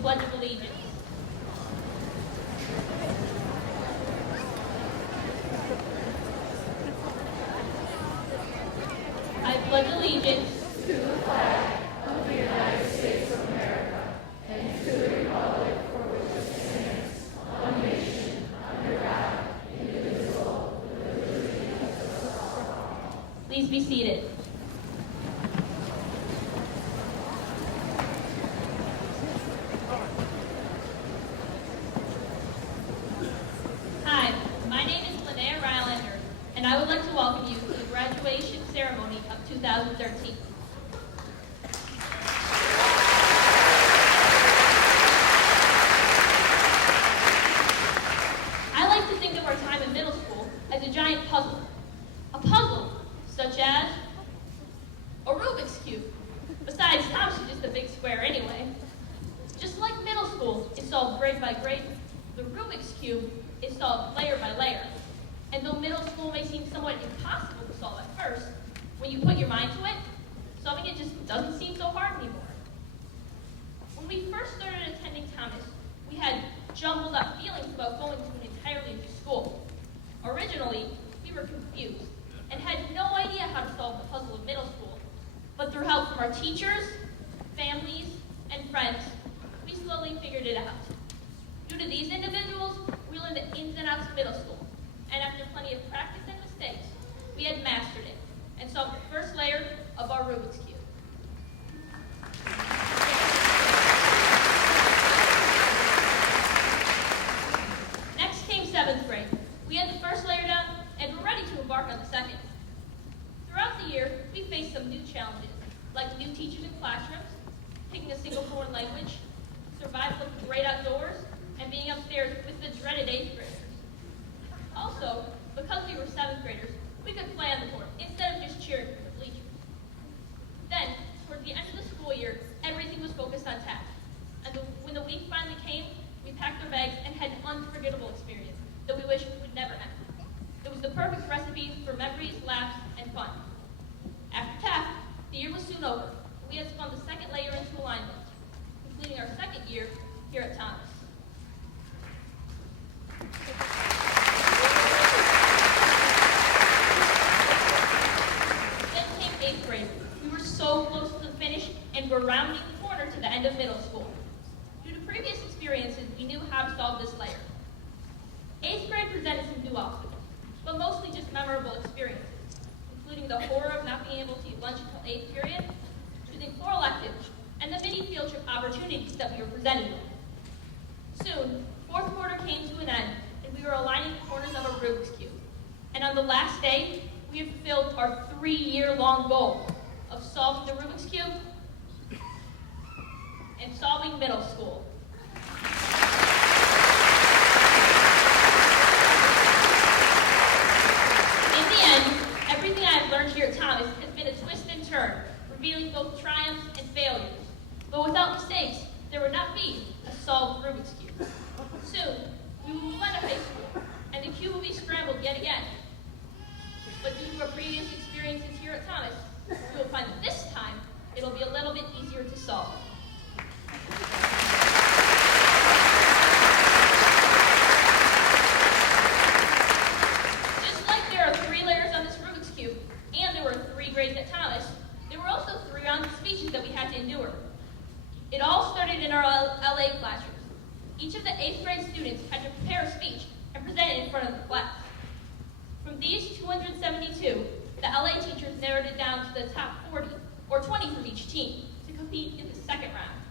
Pledge of Allegiance. I pledge allegiance to the flag of the United States of America and to the republic for which it stands, one nation, under God, indivisible, with liberty and justice for all. Please be seated. Hi, my name is Linnea Rylander, and I would like to welcome you to the graduation ceremony of 2013. I like to think of our time in middle school as a giant puzzle. A puzzle such as a Rubik's Cube. Besides, Tom's just a big square anyway. Just like middle school is solved grade by grade, the Rubik's Cube is solved layer by layer. And though middle school may seem somewhat impossible to solve at first, when you put your mind to it, solving it just doesn't seem so hard anymore. When we first started attending Thomas, we had jumbled up feelings about going to an entirely new school. Originally, we were confused and had no idea how to solve the puzzle of middle school. But through help from our teachers, families, and friends, we slowly figured it out. Due to these individuals, we learned the ins and outs of middle school. And after plenty of practice and mistakes, we had mastered it and solved the first layer of our Rubik's Cube. Next came 7th grade. We had the first layer done and were ready to embark on the second. Throughout the year, we faced some new challenges, like new teachers in classrooms, picking a single foreign language, survival of the great outdoors, and being upstairs with the dreaded 8th graders. Also, because we were 7th graders, we could play on the court instead of just cheering from the bleachers. Then, toward the end of the school year, everything was focused on tech. And when the week finally came, we packed our bags and had an unforgettable experience that we wish would never end. It was the perfect recipe for memories, laughs, and fun. After tech, the year was soon over, and we had spun the second layer into alignment, completing our second year here at Thomas. We were so close to the finish and were rounding the corner to the end of middle school. Due to previous experiences, we knew how to solve this layer. 8th grade presented some new obstacles, but mostly just memorable experiences, including the horror of not being able to eat lunch until 8th period, choosing 4 electives, and the mini field trip opportunities that we were presented with. Soon, 4th quarter came to an end, and we were aligning the corners of a Rubik's Cube. And on the last day, we had fulfilled our 3-year-long goal of solving the Rubik's Cube and solving middle school. In the end, everything I've learned here at Thomas has been a twist and turn, revealing both triumphs and failures. But without mistakes, there would not be a solved Rubik's Cube. Soon, we will move on to high school, and the cube will be scrambled yet again. But due to our previous experiences here at Thomas, we will find that this time, it'll be a little bit easier to solve. Just like there are 3 layers on this Rubik's Cube, and there were 3 grades at Thomas, there were also 3 rounds of speeches that we had to endure. It all started in our LA classrooms. Each of the 8th grade students had to prepare a speech and present it in front of the class. From these 272, the LA teachers narrowed it down to the top 40, or 20 from each team, to compete in the second round.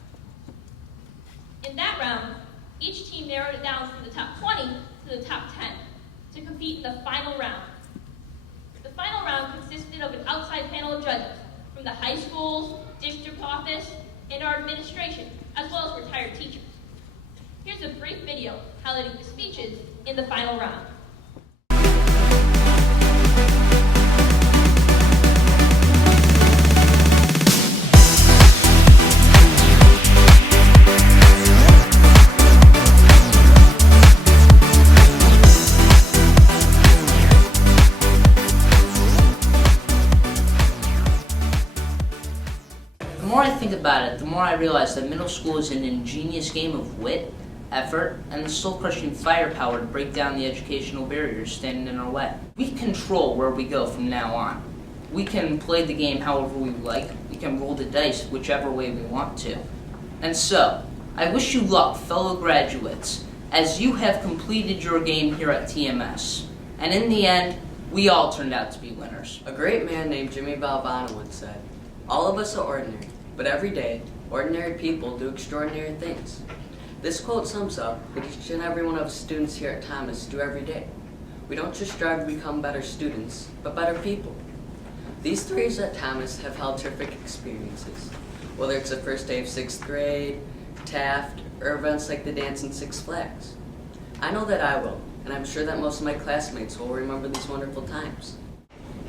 In that round, each team narrowed it down from the top 20 to the top 10, to compete in the final round. The final round consisted of an outside panel of judges from the high schools, district office, and our administration, as well as retired teachers. Here's a brief video highlighting the speeches in the final round. Good morning. I think about it, the more I realize that middle school is an ingenious game of wit, effort, and the soul-crushing firepower to break down the educational barriers standing in our way. We control where we go from now on. We can play the game however we like. We can roll the dice whichever way we want to. And so, I wish you luck, fellow graduates, as you have completed your game here at TMS. And in the end, we all turned out to be winners. A great man named Jimmy Valvano once said, "All of us are ordinary, but every day, ordinary people do extraordinary things." This quote sums up what each and every one of us students here at Thomas do every day. We don't just strive to become better students, but better people. These 3 years at Thomas have held terrific experiences, whether it's the first day of 6th grade, Taft, or events like the dance in Six Flags. I know that I will, and I'm sure that most of my classmates will remember these wonderful times.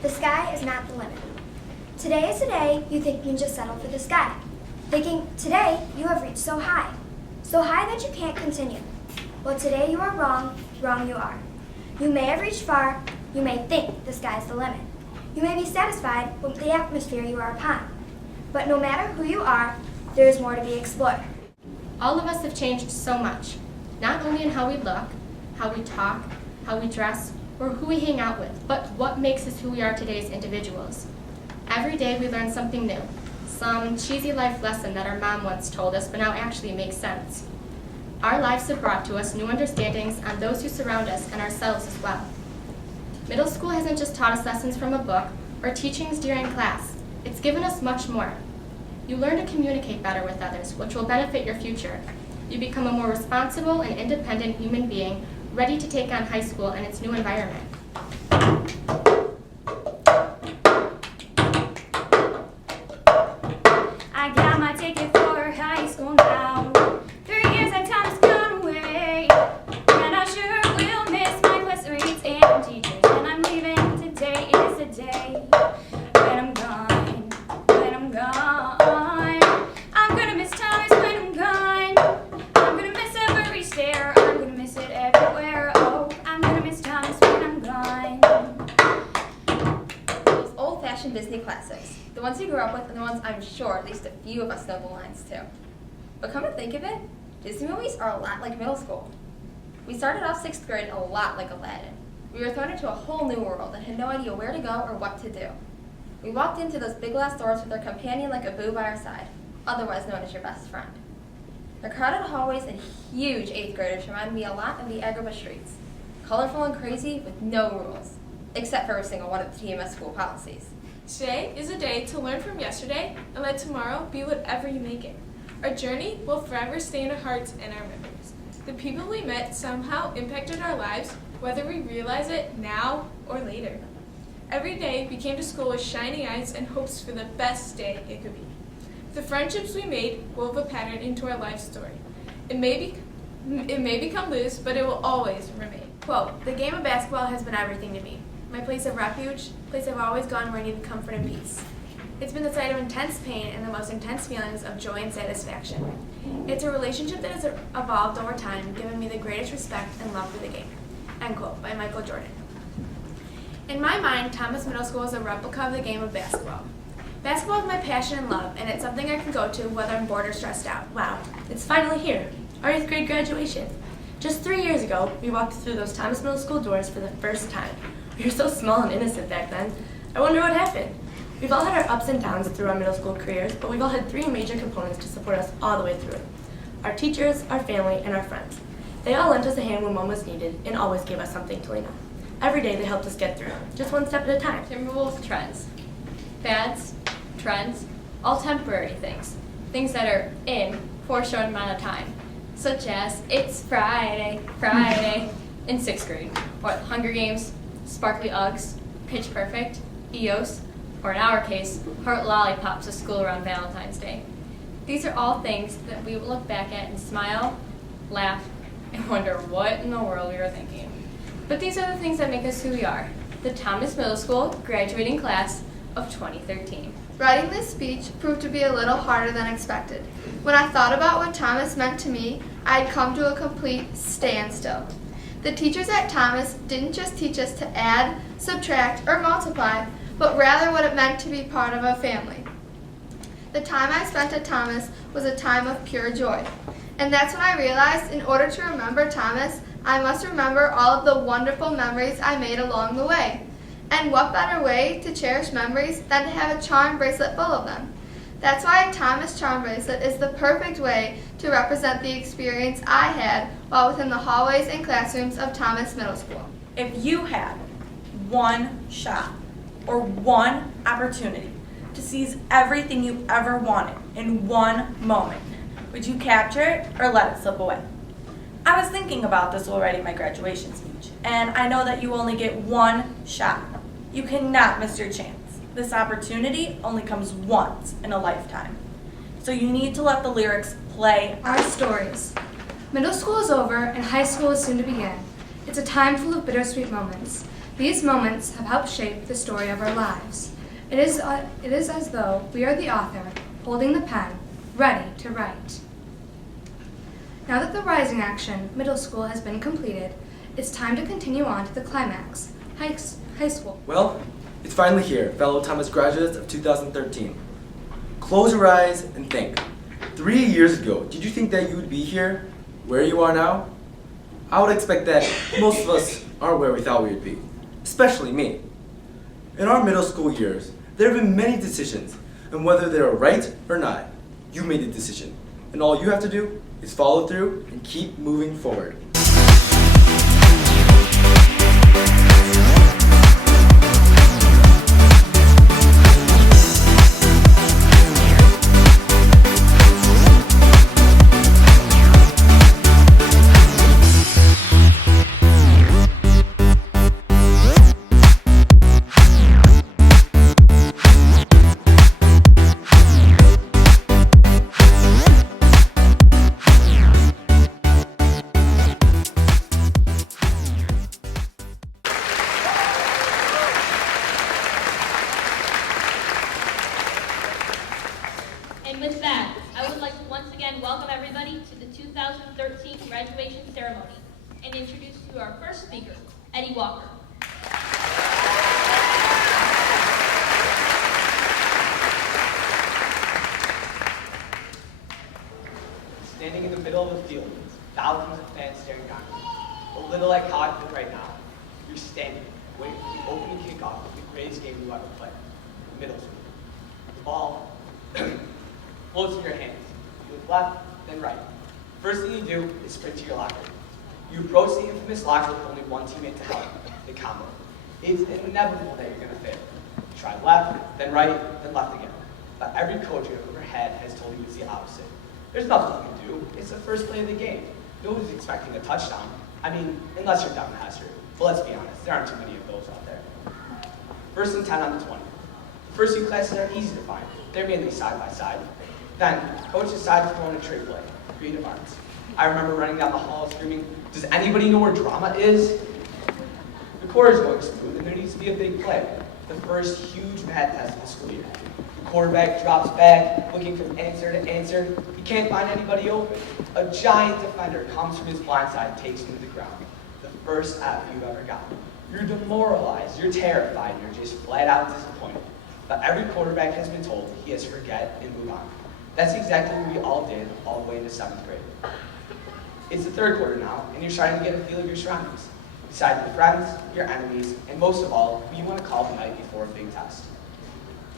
The sky is not the limit. Today is the day you think you can just settle for the sky, thinking today you have reached so high that you can't continue. Well, today you are wrong, wrong you are. You may have reached far, you may think the sky's the limit. You may be satisfied with the atmosphere you are upon. But no matter who you are, there is more to be explored. All of us have changed so much, not only in how we look, how we talk, how we dress, or who we hang out with, but what makes us who we are today as individuals. Every day we learn something new, some cheesy life lesson that our mom once told us but now actually makes sense. Our lives have brought to us new understandings on those who surround us and ourselves as well. Middle school hasn't just taught us lessons from a book or teachings during class. It's given us much more. You learn to communicate better with others, which will benefit your future. You become a more responsible and independent human being, ready to take on high school and its new environment. I got my ticket for high school now. 3 years that time has gone away, and I sure will miss my classmates and teachers. And I'm leaving today is the day when I'm gone, when I'm gone. I'm gonna miss times when I'm gone. I'm gonna miss every stare. I'm gonna miss it everywhere. Oh, I'm gonna miss times when I'm gone. Those old-fashioned Disney classics. The ones you grew up with and the ones I'm sure at least a few of us know the lines to. But come to think of it, Disney movies are a lot like middle school. We started off 6th grade a lot like Aladdin. We were thrown into a whole new world and had no idea where to go or what to do. We walked into those big glass doors with our companion like a boo by our side, otherwise known as your best friend. The crowded hallways and huge 8th graders reminded me a lot of the Agrabah streets, colorful and crazy with no rules, except for every single one of the TMS school policies. Today is a day to learn from yesterday and let tomorrow be whatever you make it. Our journey will forever stay in our hearts and our memories. The people we met somehow impacted our lives, whether we realize it now or later. Every day we came to school with shining eyes and hopes for the best day it could be. The friendships we made wove a pattern into our life story. It may become loose, but it will always remain. Quote, "The game of basketball has been everything to me. My place of refuge, place I've always gone where I needed comfort and peace. It's been the site of intense pain and the most intense feelings of joy and satisfaction. It's a relationship that has evolved over time, giving me the greatest respect and love for the game." End quote, by Michael Jordan. In my mind, Thomas Middle School is a replica of the game of basketball. Basketball is my passion and love, and it's something I can go to whether I'm bored or stressed out. Wow, it's finally here, our 8th grade graduation. Just 3 years ago, we walked through those Thomas Middle School doors for the first time. We were so small and innocent back then. I wonder what happened. We've all had our ups and downs through our middle school careers, but we've all had 3 major components to support us all the way through. Our teachers, our family, and our friends. They all lent us a hand when one was needed and always gave us something to lean on. Every day they helped us get through, just one step at a time. Timberwolves trends. Fads, trends, all temporary things. Things that are in for a short amount of time. Such as, it's Friday, in 6th grade. Or Hunger Games, Sparkly Uggs, Pitch Perfect, EOS, or in our case, Heart Lollipops to school around Valentine's Day. These are all things that we will look back at and smile, laugh, and wonder what in the world we were thinking. But these are the things that make us who we are, the Thomas Middle School graduating class of 2013. Writing this speech proved to be a little harder than expected. When I thought about what Thomas meant to me, I had come to a complete standstill. The teachers at Thomas didn't just teach us to add, subtract, or multiply, but rather what it meant to be part of a family. the time I spent at Thomas was a time of pure joy. And that's when I realized in order to remember Thomas, I must remember all of the wonderful memories I made along the way. And what better way to cherish memories than to have a charm bracelet full of them? That's why a Thomas charm bracelet is the perfect way to represent the experience I had while within the hallways and classrooms of Thomas Middle School. If you had one shot or one opportunity to seize everything you ever wanted in one moment, would you capture it or let it slip away? I was thinking about this while writing my graduation speech, and I know that you only get one shot. You cannot miss your chance. This opportunity only comes once in a lifetime. So you need to let the lyrics play Our stories. Middle school is over and high school is soon to begin. It's a time full of bittersweet moments. These moments have helped shape the story of our lives. It is as though we are the author, holding the pen, ready to write. Now that the rising action, middle school, has been completed, it's time to continue on to the climax, high school. Well, it's finally here, fellow Thomas graduates of 2013. Close your eyes and think. 3 years ago, did you think that you would be here, where you are now? I would expect that most of us aren't where we thought we would be, especially me. In our middle school years, there have been many decisions, and whether they are right or not, you made the decision. And all you have to do is follow through and keep moving forward. And with that, I would like to once again welcome everybody to the 2013 graduation ceremony and introduce you to our first speaker, Eddie Walker. Standing in the middle of the field, thousands of fans staring down at you. A little like how I feel right now. You're standing, waiting for the opening kickoff of the greatest game you ever played, middle school. The ball floats in your hands. You look left, then right. First thing you do is sprint to your locker. You approach the infamous locker with only one teammate to help, the combo. It's inevitable that you're going to fail. You try left, then right, then left again. But every coach you've ever had has told you it's the opposite. There's nothing you can do. It's the first play of the game. Nobody's expecting a touchdown. I mean, unless you're down Hersey. But let's be honest, there aren't too many of those out there. First and 10 on the 20. The first few classes are easy to find. They're mainly side by side. Then, coach decides to throw in a trick play, creative arts. I remember running down the hall screaming, "Does anybody know where drama is?" The quarter is going smooth, and there needs to be a big play. The first huge math test of the school year. The quarterback drops back, looking from answer to answer. He can't find anybody open. A giant defender comes from his blind side, takes him to the ground. The first F you've ever gotten. You're demoralized, you're terrified, you're just flat out disappointed. But every quarterback has been told he has to forget and move on. That's exactly what we all did all the way into 7th grade. It's the third quarter now, and you're starting to get a feel of your surroundings. Besides your friends, your enemies, and most of all, who you want to call the night before a big test.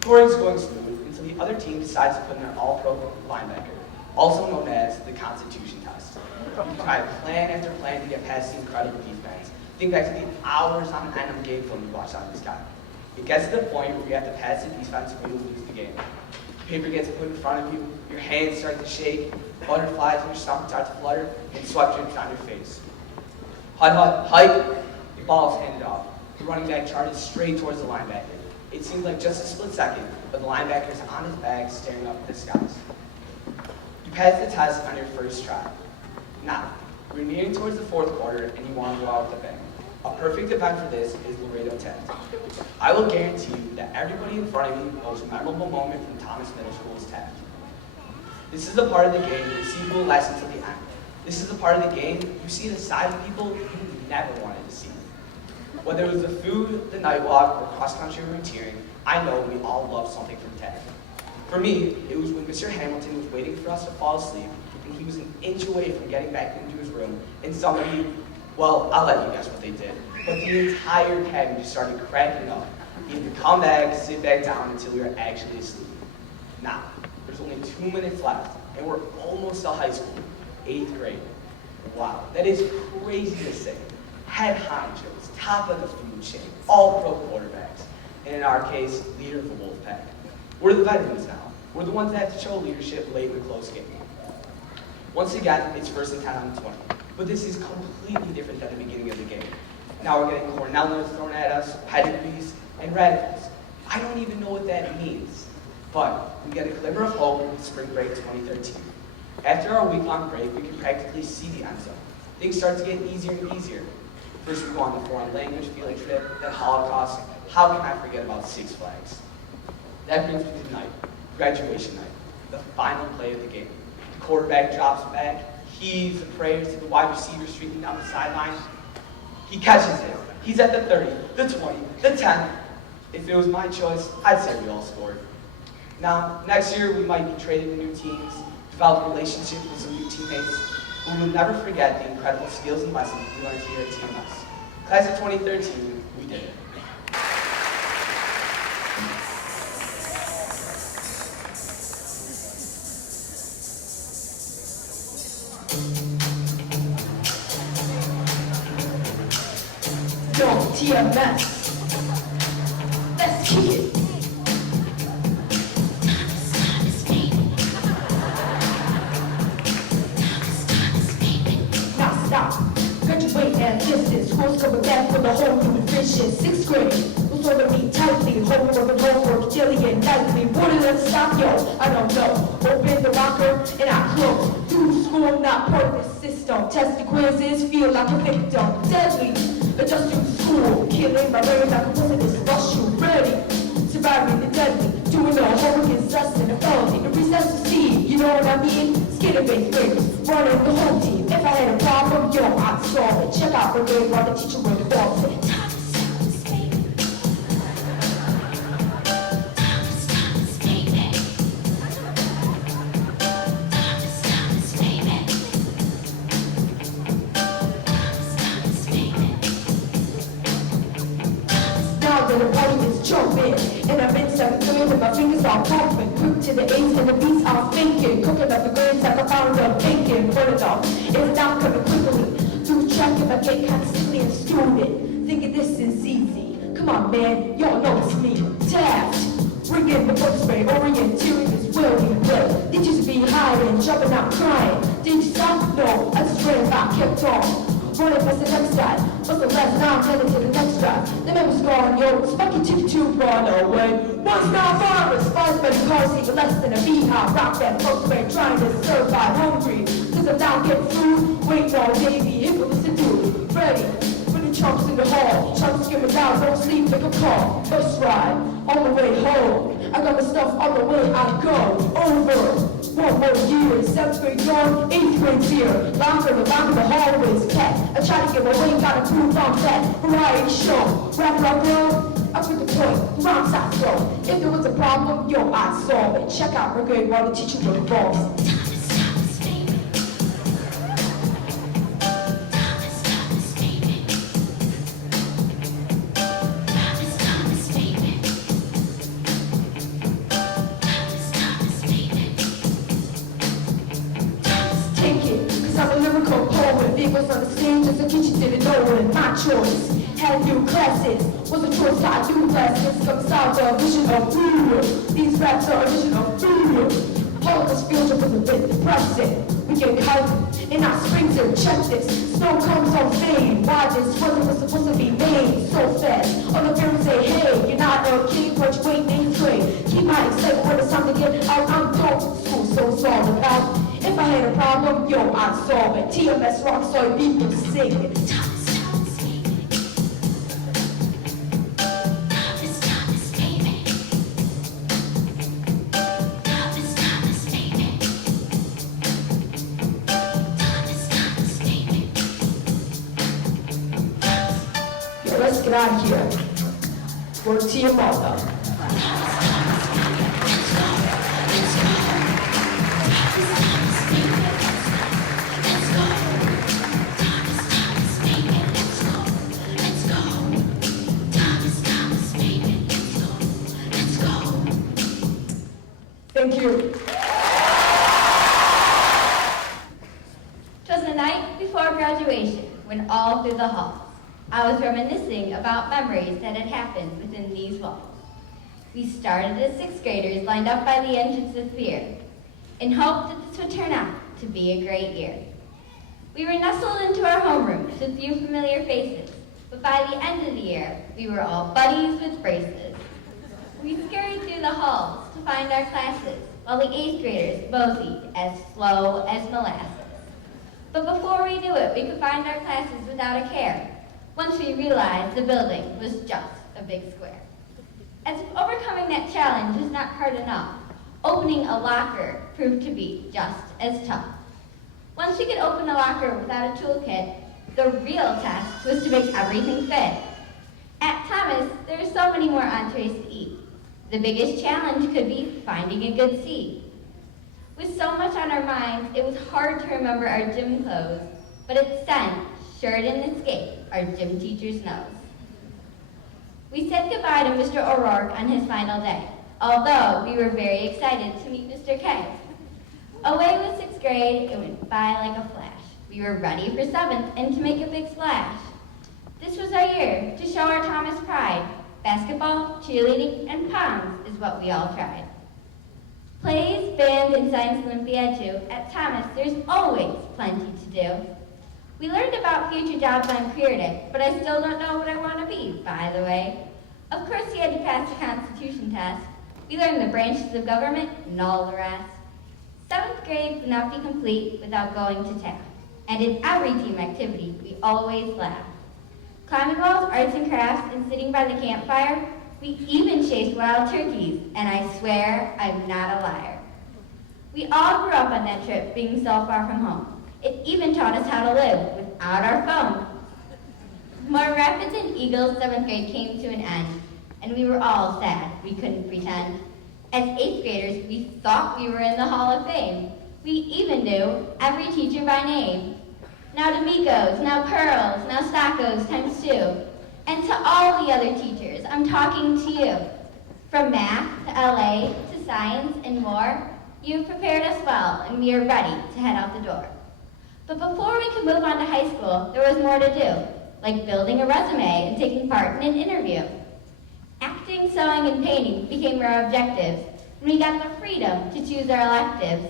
Scoring's going smooth until the other team decides to put in their all-pro linebacker, also known as the Constitution test. You try plan after plan to get past the incredible defense. Think back to the hours on end of game film you watched on this guy. It gets to the point where you have to pass the defense or you lose the game. Paper gets put in front of you, your hands start to shake, butterflies in your stomach start to flutter, and sweat drips down your face. Hike, the ball is handed off. The running back charges straight towards the linebacker. It seems like just a split second, but the linebacker is on his back staring up at the skies. You pass the test on your first try. Now, we're nearing towards the fourth quarter, and you want to go out with a bang. A perfect event for this is Laredo 10. I will guarantee you that everybody in front of you knows a memorable moment from Thomas Middle School's tag. This is the part of the game you see who will last until the end. This is the part of the game you see the side of people you never wanted to see. Whether it was the food, the night walk, or cross-country volunteering, I know we all love something from tag. For me, it was when Mr. Hamilton was waiting for us to fall asleep, and he was an inch away from getting back into his room, and somebody, well, I'll let you guess what they did, but the entire cabin just started cracking up. He had to come back, sit back down until we were actually asleep. Now, there's only 2 minutes left, and we're almost to high school, 8th grade. Wow, that is crazy to say. Head honchos, top of the food chain, all pro quarterbacks, and in our case, leader of the Wolfpack. We're the veterans now. We're the ones that have to show leadership late in the close game. Once again, it's 1st and 10 on the 20, but this is completely different than the beginning of the game. Now we're getting cornellers thrown at us, pedigrees, and radicals. I don't even know what that means, but we get a glimmer of hope in spring break 2013. After our week-long break, we can practically see the end zone. Things start to get easier and easier. First we go on the foreign language field trip, then Holocaust. How can I forget about Six Flags? That brings me to tonight, graduation night, the final play of the game. The quarterback drops back, heaves and prays to the wide receiver streaking down the sideline. He catches it. He's at the 30, the 20, the 10. If it was my choice, I'd say we all scored. Now, next year we might be traded to new teams, develop relationships with some new teammates, but we will never forget the incredible skills and lessons we learned here at TMS. Class of 2013, we did it. Yo, TMS. Let's kick it. Now stop. Graduate and distance. School's coming back with a whole new vision. 6th grade. Who's holding me tightly? Homework and homework, daily and nightly. What did it stop? Yo, I don't know. Open the locker and I close. Do school, not part of the system. Test the quizzes, feel like a victim. Deadly. Adjusting to school, killing my brain like a poisonous mushroom. Ready, surviving the deadly, doing the homework is less than a felony. The recess to see, you know what I mean? Skating base grades, running the whole team. If I had a problem, yo, I'd solve it. Check out the grade while the teacher involves it. The party is jumping, and I'm in 7th grade and my fingers are pumping. Quick to the A's and the B's are thinking. Cooking up the grades like I found a bacon. Put it off, it's not coming quickly. Do track if I get kind of silly and stupid. Thinking this is easy. Come on, man, y'all know it's me. Taft, bring in the books, spray. Orienteering is where we live. Did you be hiding, jumping out, crying? Did you stop? No, I just ran back, kept on. Running past the next side, what's the last? Now I'm headed to the next drive. The man was gone, yo, Spucky took 2 run away. Once now farmers, 5 better cars, even less than a beehive. Rock that folks were trying to survive hungry. Cause I'm now getting food, waiting on Davey, hit what listen to. Ready, for the chunks in the hall. Chunks skimming down, don't sleep, make a call. Bus ride, on the way home. I got my stuff on the way, I go. Over. 1 more year, 7th grade gone, 8th grade's here. Longer the hallways kept. I try to get away, gotta prove I'm that. Variety show, rap rock roll. Up with the point, rhymes I throw. If there was a problem, yo, I'd solve it. Check out my grade while the teacher would involve. Vehicles on the stage, just in case you didn't know it. My choice, had new classes. Was a choice I do classes. Comes out the vision of food. These raps are a vision of food. Holocaust field trip was a bit depressing. We get caught in our springs and check this. Snow comes on fame. Why this wasn't supposed to be made so fast? On the parents say, hey, you're not a kid, graduate 8th grade. Keep my excitement when it's time to get out. I'm going to school, so it's all about. If I had a problem, yo, I'd solve it. TMS rock, so people sing it. Yo, let's get out of here. We're TMS. Thank you. 'Twas the night before graduation, when all through the halls I was reminiscing about memories that had happened within these walls. We started as 6th graders lined up by the entrance with beer, in hope that this would turn out to be a great year. We were nestled into our homerooms with few familiar faces, but by the end of the year, we were all buddies with braces. We scurried through the halls to find our classes, while the 8th graders moseyed as slow as molasses. But before we knew it, we could find our classes without a care, once we realized the building was just a big square. As if overcoming that challenge was not hard enough, opening a locker proved to be just as tough. Once we could open a locker without a toolkit, the real test was to make everything fit. At Thomas, there are so many more entrees to eat. The biggest challenge could be finding a good seat. With so much on our minds, it was hard to remember our gym clothes, but it sent, sure it didn't escape, our gym teacher's nose. We said goodbye to Mr. O'Rourke on his final day, although we were very excited to meet Mr. K. Away with 6th grade, it went by like a flash. We were ready for 7th and to make a big splash. This was our year to show our Thomas pride. Basketball, cheerleading, and pounds is what we all tried. Plays, band, and science Olympiad too. At Thomas, there's always plenty to do. We learned about future jobs on career day, but I still don't know what I want to be, by the way. Of course, you had to pass the Constitution test. We learned the branches of government and all the rest. 7th grade would not be complete without going to TAF. And in every team activity, we always laughed. Climbing walls, arts and crafts, and sitting by the campfire, we even chased wild turkeys, and I swear I'm not a liar. We all grew up on that trip, being so far from home. It even taught us how to live without our phone. More Rapids and Eagles 7th grade came to an end, and we were all sad we couldn't pretend. As 8th graders, we thought we were in the Hall of Fame. We even knew every teacher by name. Now D'Amicos, now Pearls, now Staccos ×2. And to all the other teachers, I'm talking to you. From math to LA to science and more, you've prepared us well, and we are ready to head out the door. But before we could move on to high school, there was more to do, like building a resume and taking part in an interview. Acting, sewing, and painting became our objectives, and we got the freedom to choose our electives.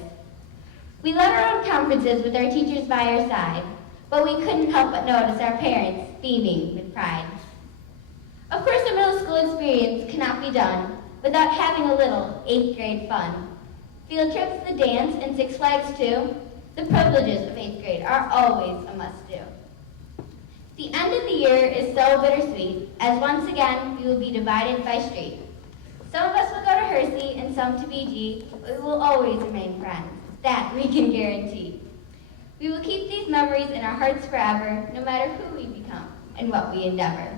We led our own conferences with our teachers by our side, but we couldn't help but notice our parents beaming with pride. Of course, a middle school experience cannot be done without having a little 8th grade fun. Field trips, the dance, and Six Flags too. The privileges of 8th grade are always a must-do. The end of the year is so bittersweet, as once again we will be divided by street. Some of us will go to Hersey and some to BG, but we will always remain friends. That we can guarantee. We will keep these memories in our hearts forever, no matter who we become and what we endeavor.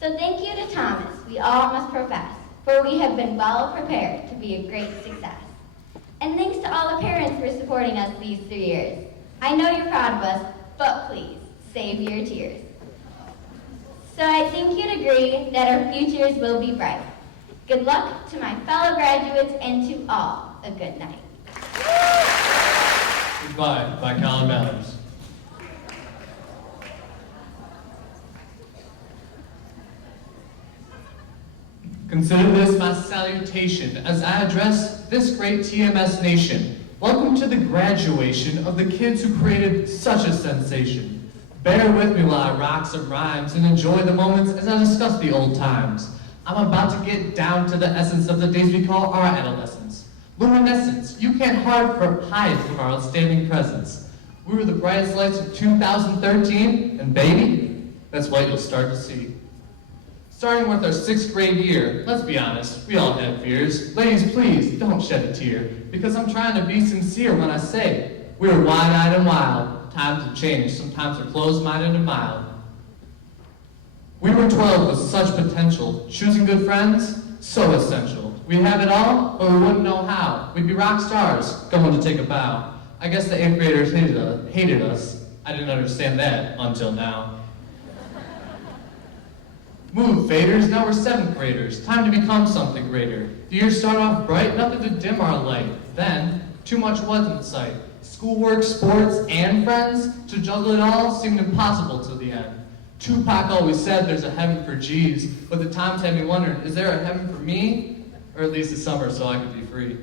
So thank you to Thomas, we all must profess, for we have been well prepared to be a great success. And thanks to all the parents for supporting us these 3 years. I know you're proud of us, but please, save your tears. So I think you'd agree that our futures will be bright. Good luck to my fellow graduates and to all a good night. Goodbye by Colin Mallers. Consider this my salutation as I address this great TMS nation. Welcome to the graduation of the kids who created such a sensation. Bear with me while I rock some rhymes and enjoy the moments as I discuss the old times. I'm about to get down to the essence of the days we call our adolescence. Luminescence, you can't hide from our outstanding presence. We were the brightest lights of 2013, and baby, that's what you'll start to see. Starting with our 6th grade year, let's be honest, we all had fears. Ladies, please, don't shed a tear, because I'm trying to be sincere when I say, we were wide-eyed and wild. Times have changed, sometimes we're closed-minded and mild. We were 12 with such potential, choosing good friends, so essential. We'd have it all, but we wouldn't know how. We'd be rock stars, going to take a bow. I guess the 8th graders hated us. I didn't understand that until now. Move, faders, now we're 7th graders. Time to become something greater. The year started off bright, nothing to dim our light. Then, too much was in sight. Schoolwork, sports, and friends, to juggle it all seemed impossible till the end. Tupac always said there's a heaven for G's, but the times had me wondering, is there a heaven for me? Or at least a summer so I could be free.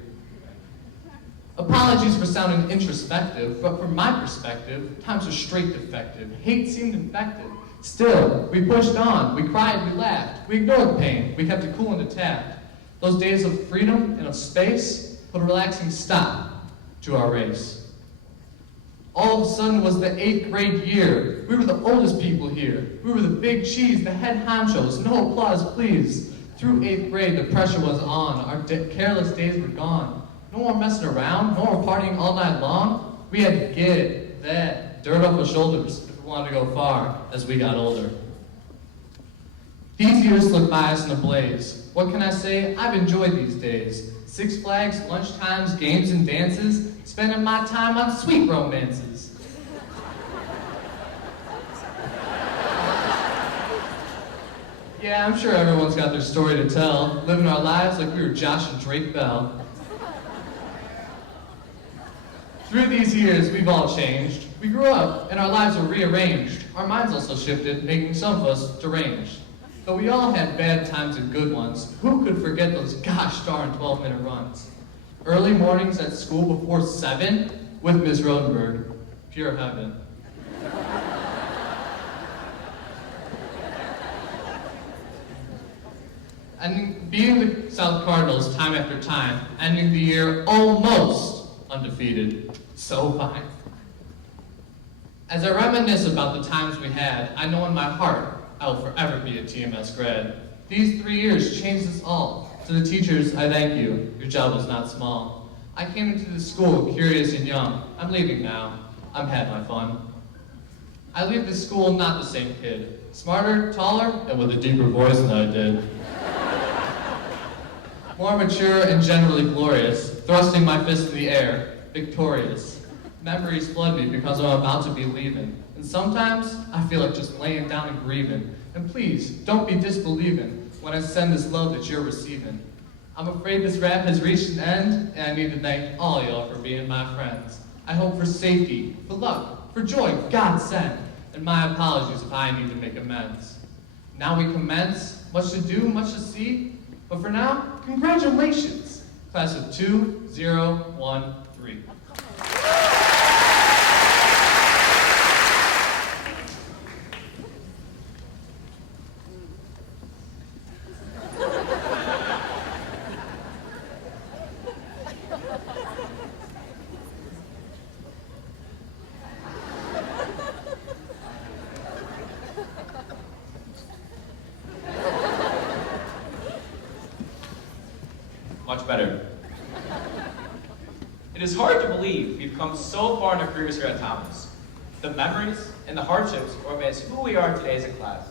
Apologies for sounding introspective, but from my perspective, times were straight defective. Hate seemed infected. Still, we pushed on, we cried, we laughed, we ignored pain, we kept it cool and intact. Those days of freedom and of space put a relaxing stop to our race. All of a sudden it was the 8th grade year. We were the oldest people here. We were the big cheese, the head honchos, no applause please. Through 8th grade the pressure was on, our careless days were gone. No more messing around, no more partying all night long. We had to get that dirt off our shoulders if we wanted to go far as we got older. These years slipped by us in a blaze. What can I say? I've enjoyed these days. Six Flags, lunchtimes, games and dances, spending my time on sweet romances. Yeah, I'm sure everyone's got their story to tell, living our lives like we were Josh and Drake Bell. Through these years, we've all changed. We grew up, and our lives were rearranged. Our minds also shifted, making some of us deranged. Though we all had bad times and good ones, who could forget those gosh darn 12-minute runs? Early mornings at school before 7 with Ms. Rodenberg. Pure heaven. And beating the South Cardinals time after time, ending the year almost undefeated. So fine. As I reminisce about the times we had, I know in my heart I will forever be a TMS grad. These 3 years changed us all. To the teachers, I thank you. Your job was not small. I came into the school curious and young. I'm leaving now. I've had my fun. I leave the school not the same kid. Smarter, taller, and with a deeper voice than I did. More mature and generally glorious, thrusting my fist in the air, victorious. Memories flood me because I'm about to be leaving. And sometimes, I feel like just laying down and grieving. And please, don't be disbelieving when I send this love that you're receiving. I'm afraid this rap has reached an end, and I need to thank all y'all for being my friends. I hope for safety, for luck, for joy God send, and my apologies if I need to make amends. Now we commence, much to do, much to see, but for now, congratulations, class of 2013. Much better. It is hard to believe we've come so far in our careers here at Thomas. The memories and the hardships are what made us who we are today as a class.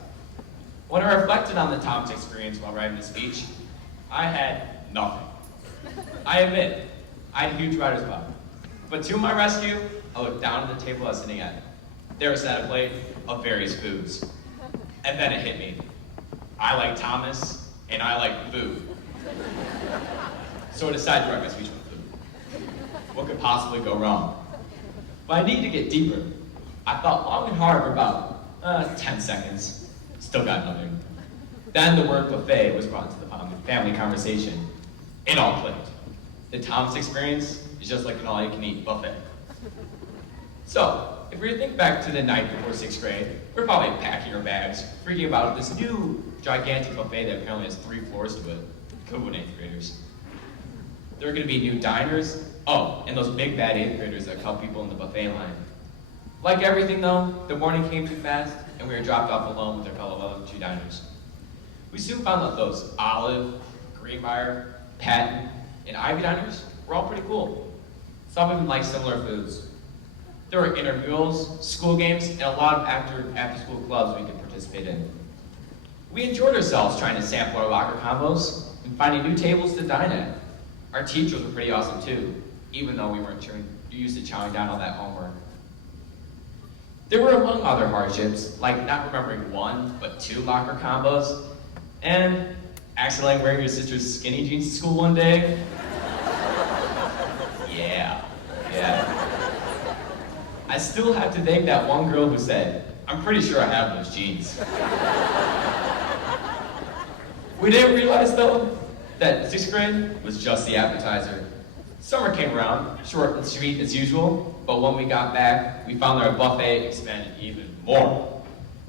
When I reflected on the Thomas experience while writing the speech, I had nothing. I admit, I had a huge writer's block. But to my rescue, I looked down at the table I was sitting at. There was set a plate of various foods. And then it hit me. I like Thomas, and I like food. So I decided to write my speech with food. What could possibly go wrong? But I needed to get deeper. I thought long and hard for about 10 seconds. Still got nothing. Then the word buffet was brought into the family conversation. It all clicked. The Thomas experience is just like an all-you-can-eat buffet. So, if we think back to the night before 6th grade, we're probably packing our bags, freaking about this new gigantic buffet that apparently has 3 floors to it. Good one, 8th graders. There are going to be new diners. Oh, and those big bad 8th graders that call people in the buffet line. Like everything though, the morning came too fast, and we were dropped off alone with our fellow other 2 diners. We soon found that those Olive, Greenbrier, Patton, and Ivy diners were all pretty cool. Some of them liked similar foods. There were intramurals, school games, and a lot of after-school clubs we could participate in. We enjoyed ourselves trying to sample our locker combos and finding new tables to dine at. Our teachers were pretty awesome too, even though we weren't used to chowing down on that homework. There were among other hardships, like not remembering 1, but 2 locker combos, And accidentally wearing your sister's skinny jeans to school one day? Yeah. I still have to thank that one girl who said, "I'm pretty sure I have those jeans." We didn't realize, though, that 6th grade was just the appetizer. Summer came around, short and sweet as usual, but when we got back, we found our buffet expanded even more.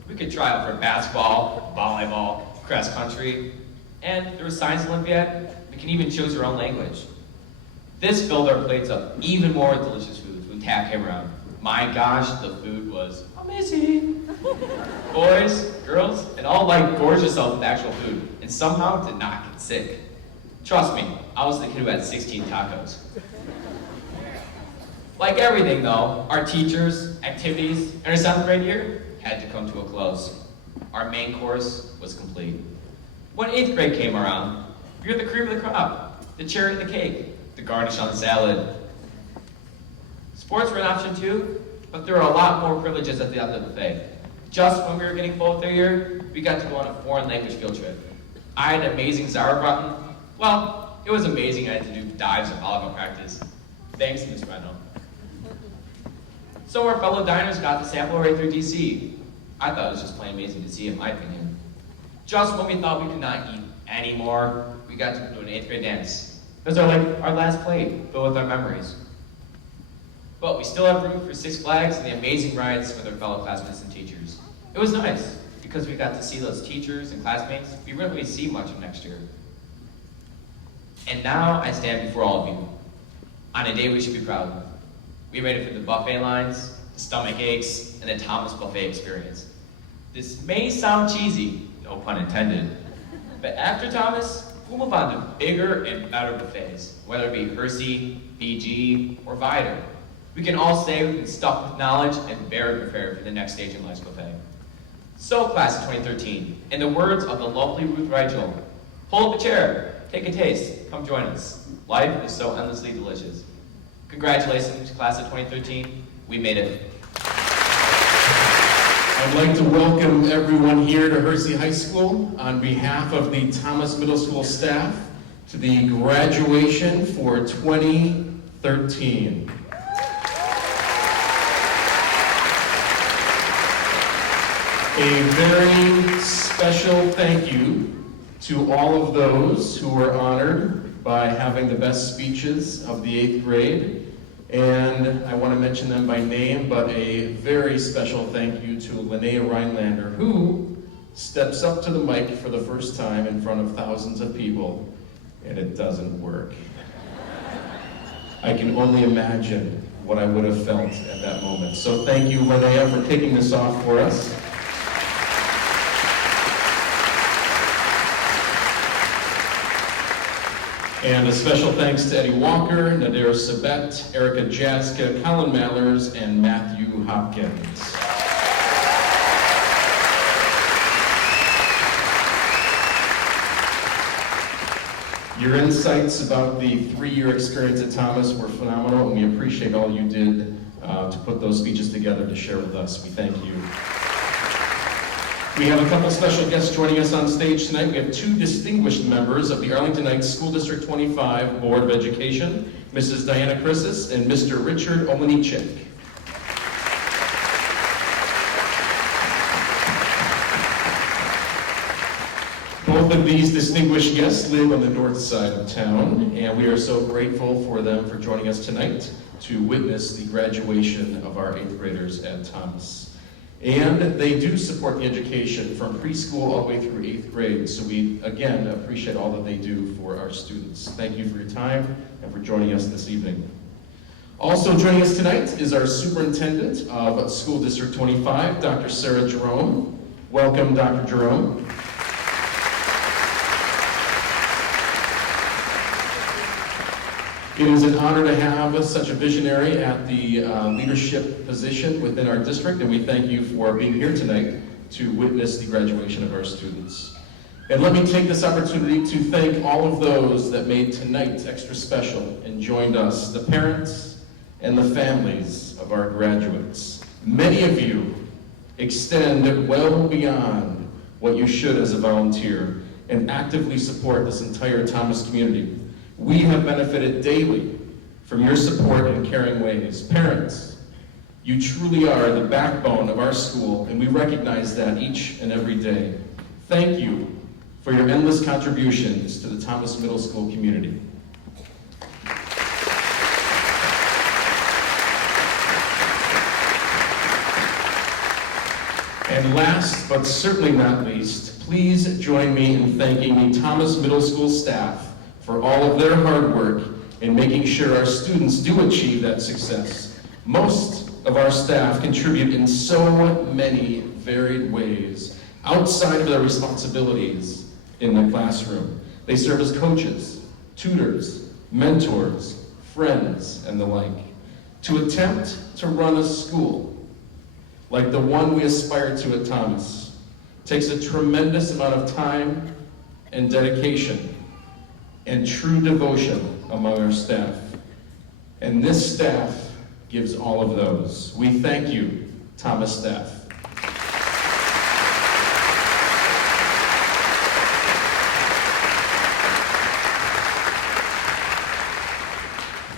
We could try out for basketball, volleyball, cross country, and there was science Olympiad. We can even choose our own language. This filled our plates up even more with delicious foods when Tab came around. My gosh, the food was amazing. Boys, girls, and all like gorged yourself with actual food, and somehow did not get sick. Trust me, I was the kid who had 16 tacos. Like everything though, our teachers, activities, and our 7th grade year had to come to a close. Our main course was complete. When 8th grade came around, we were the cream of the crop, the cherry on the cake, the garnish on the salad. Sports were an option too, but there were a lot more privileges at the end of the buffet. Just when we were getting full 3rd year, we got to go on a foreign language field trip. I had an amazing Sauerbraten. Well, it was amazing I had to do dives at volleyball practice. Thanks, Ms. Reno. So our fellow diners got to sample our way through DC. I thought it was just plain amazing to see, in my opinion. Just when we thought we could not eat anymore, we got to do an 8th grade dance. It was our last plate, filled with our memories. But we still have room for 6 Flags and the amazing rides with our fellow classmates and teachers. It was nice, because we got to see those teachers and classmates we really see much of next year. And now I stand before all of you, on a day we should be proud of. We made it through the buffet lines, the stomach aches, and the Thomas buffet experience. This may sound cheesy, no pun intended, but after Thomas, we'll move on to bigger and better buffets, whether it be Hersey, BG, or Vider. We can all say we've been stuffed with knowledge and very prepared for the next stage in life's buffet. So, class of 2013, in the words of the lovely Ruth Rigel, pull up a chair, take a taste, come join us. Life is so endlessly delicious. Congratulations, class of 2013, we made it. I'd like to welcome everyone here to Hersey High School on behalf of the Thomas Middle School staff to the graduation for 2013. A very special thank you to all of those who were honored by having the best speeches of the 8th grade. And I want to mention them by name, but a very special thank you to Linnea Rhinelander, who steps up to the mic for the first time in front of thousands of people, and it doesn't work. I can only imagine what I would have felt at that moment. So thank you, Linnea, for kicking this off for us. And a special thanks to Eddie Walker, Nadir Sabet, Erica Jaska, Colin Mallers, and Matthew Hopkins. Your insights about the 3-year experience at Thomas were phenomenal, and we appreciate all you did to put those speeches together to share with us. We thank you. We have a couple special guests joining us on stage tonight. We have 2 distinguished members of the Arlington Heights School District 25 Board of Education, Mrs. Diana Chrisis and Mr. Richard Omanichik. Both of these distinguished guests live on the north side of town, and we are so grateful for them for joining us tonight to witness the graduation of our 8th graders at Thomas. And they do support the education from preschool all the way through 8th grade. So we, again, appreciate all that they do for our students. Thank you for your time and for joining us this evening. Also joining us tonight is our Superintendent of School District 25, Dr. Sarah Jerome. Welcome, Dr. Jerome. It is an honor to have such a visionary at the leadership position within our district, and we thank you for being here tonight to witness the graduation of our students. And let me take this opportunity to thank all of those that made tonight extra special and joined us, the parents and the families of our graduates. Many of you extend well beyond what you should as a volunteer, and actively support this entire Thomas community. We have benefited daily from your support in caring ways. Parents, you truly are the backbone of our school, and we recognize that each and every day. Thank you for your endless contributions to the Thomas Middle School community. And last, but certainly not least, please join me in thanking the Thomas Middle School staff for all of their hard work in making sure our students do achieve that success. Most of our staff contribute in so many varied ways outside of their responsibilities in the classroom. They serve as coaches, tutors, mentors, friends, and the like. To attempt to run a school like the one we aspire to at Thomas takes a tremendous amount of time and dedication and true devotion among our staff. And this staff gives all of those. We thank you, Thomas staff.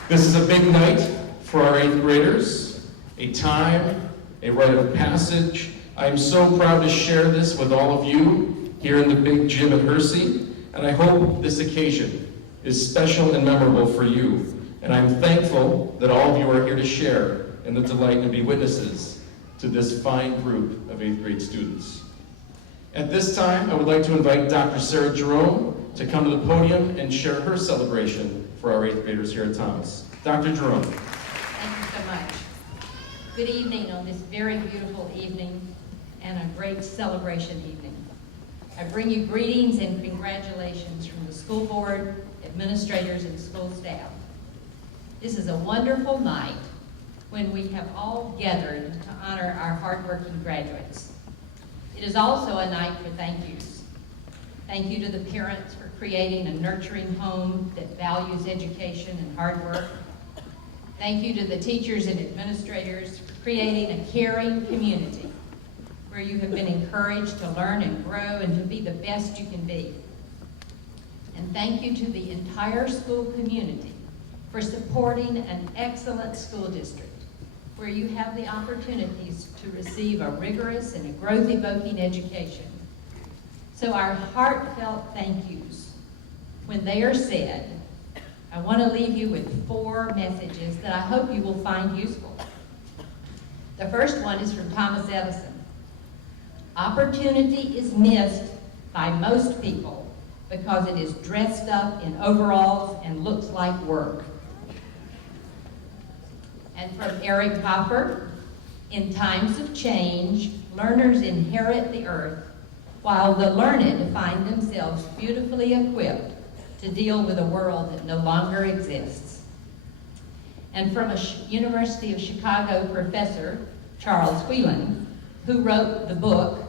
This is a big night for our 8th graders, a time, a rite of passage. I am so proud to share this with all of you here in the big gym at Hersey, and I hope this occasion is special and memorable for you. And I'm thankful that all of you are here to share in the delight and be witnesses to this fine group of 8th grade students. At this time, I would like to invite Dr. Sarah Jerome to come to the podium and share her celebration for our 8th graders here at Thomas. Dr. Jerome. Thank you so much. Good evening on this very beautiful evening and a great celebration evening. I bring you greetings and congratulations from the school board, administrators, and school staff. This is a wonderful night when we have all gathered to honor our hardworking graduates. It is also a night for thank yous. Thank you to the parents for creating a nurturing home that values education and hard work. Thank you to the teachers and administrators for creating a caring community where you have been encouraged to learn and grow and to be the best you can be. And thank you to the entire school community for supporting an excellent school district where you have the opportunities to receive a rigorous and a growth-evoking education. So our heartfelt thank yous, when they are said, I want to leave you with 4 messages that I hope you will find useful. The first one is from Thomas Edison. Opportunity is missed by most people because it is dressed up in overalls and looks like work. And from Eric Hoffer, in times of change, learners inherit the earth, while the learned find themselves beautifully equipped to deal with a world that no longer exists. And from a University of Chicago professor, Charles Whelan, who wrote the book,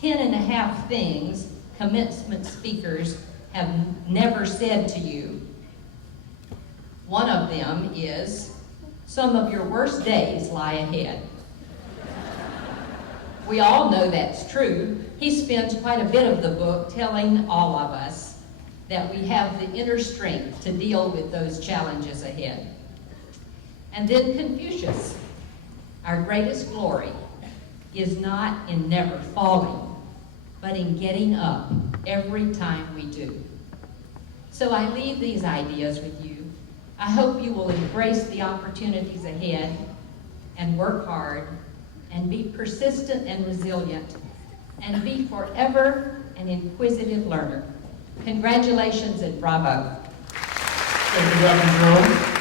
10.5 Things Commencement Speakers Have Never Said to You. One of them is, some of your worst days lie ahead. We all know that's true. He spends quite a bit of the book telling all of us that we have the inner strength to deal with those challenges ahead. And then Confucius, our greatest glory is not in never falling, but in getting up every time we do. So I leave these ideas with you. I hope you will embrace the opportunities ahead and work hard and be persistent and resilient and be forever an inquisitive learner. Congratulations and bravo. Thank you, Dr. Jerome.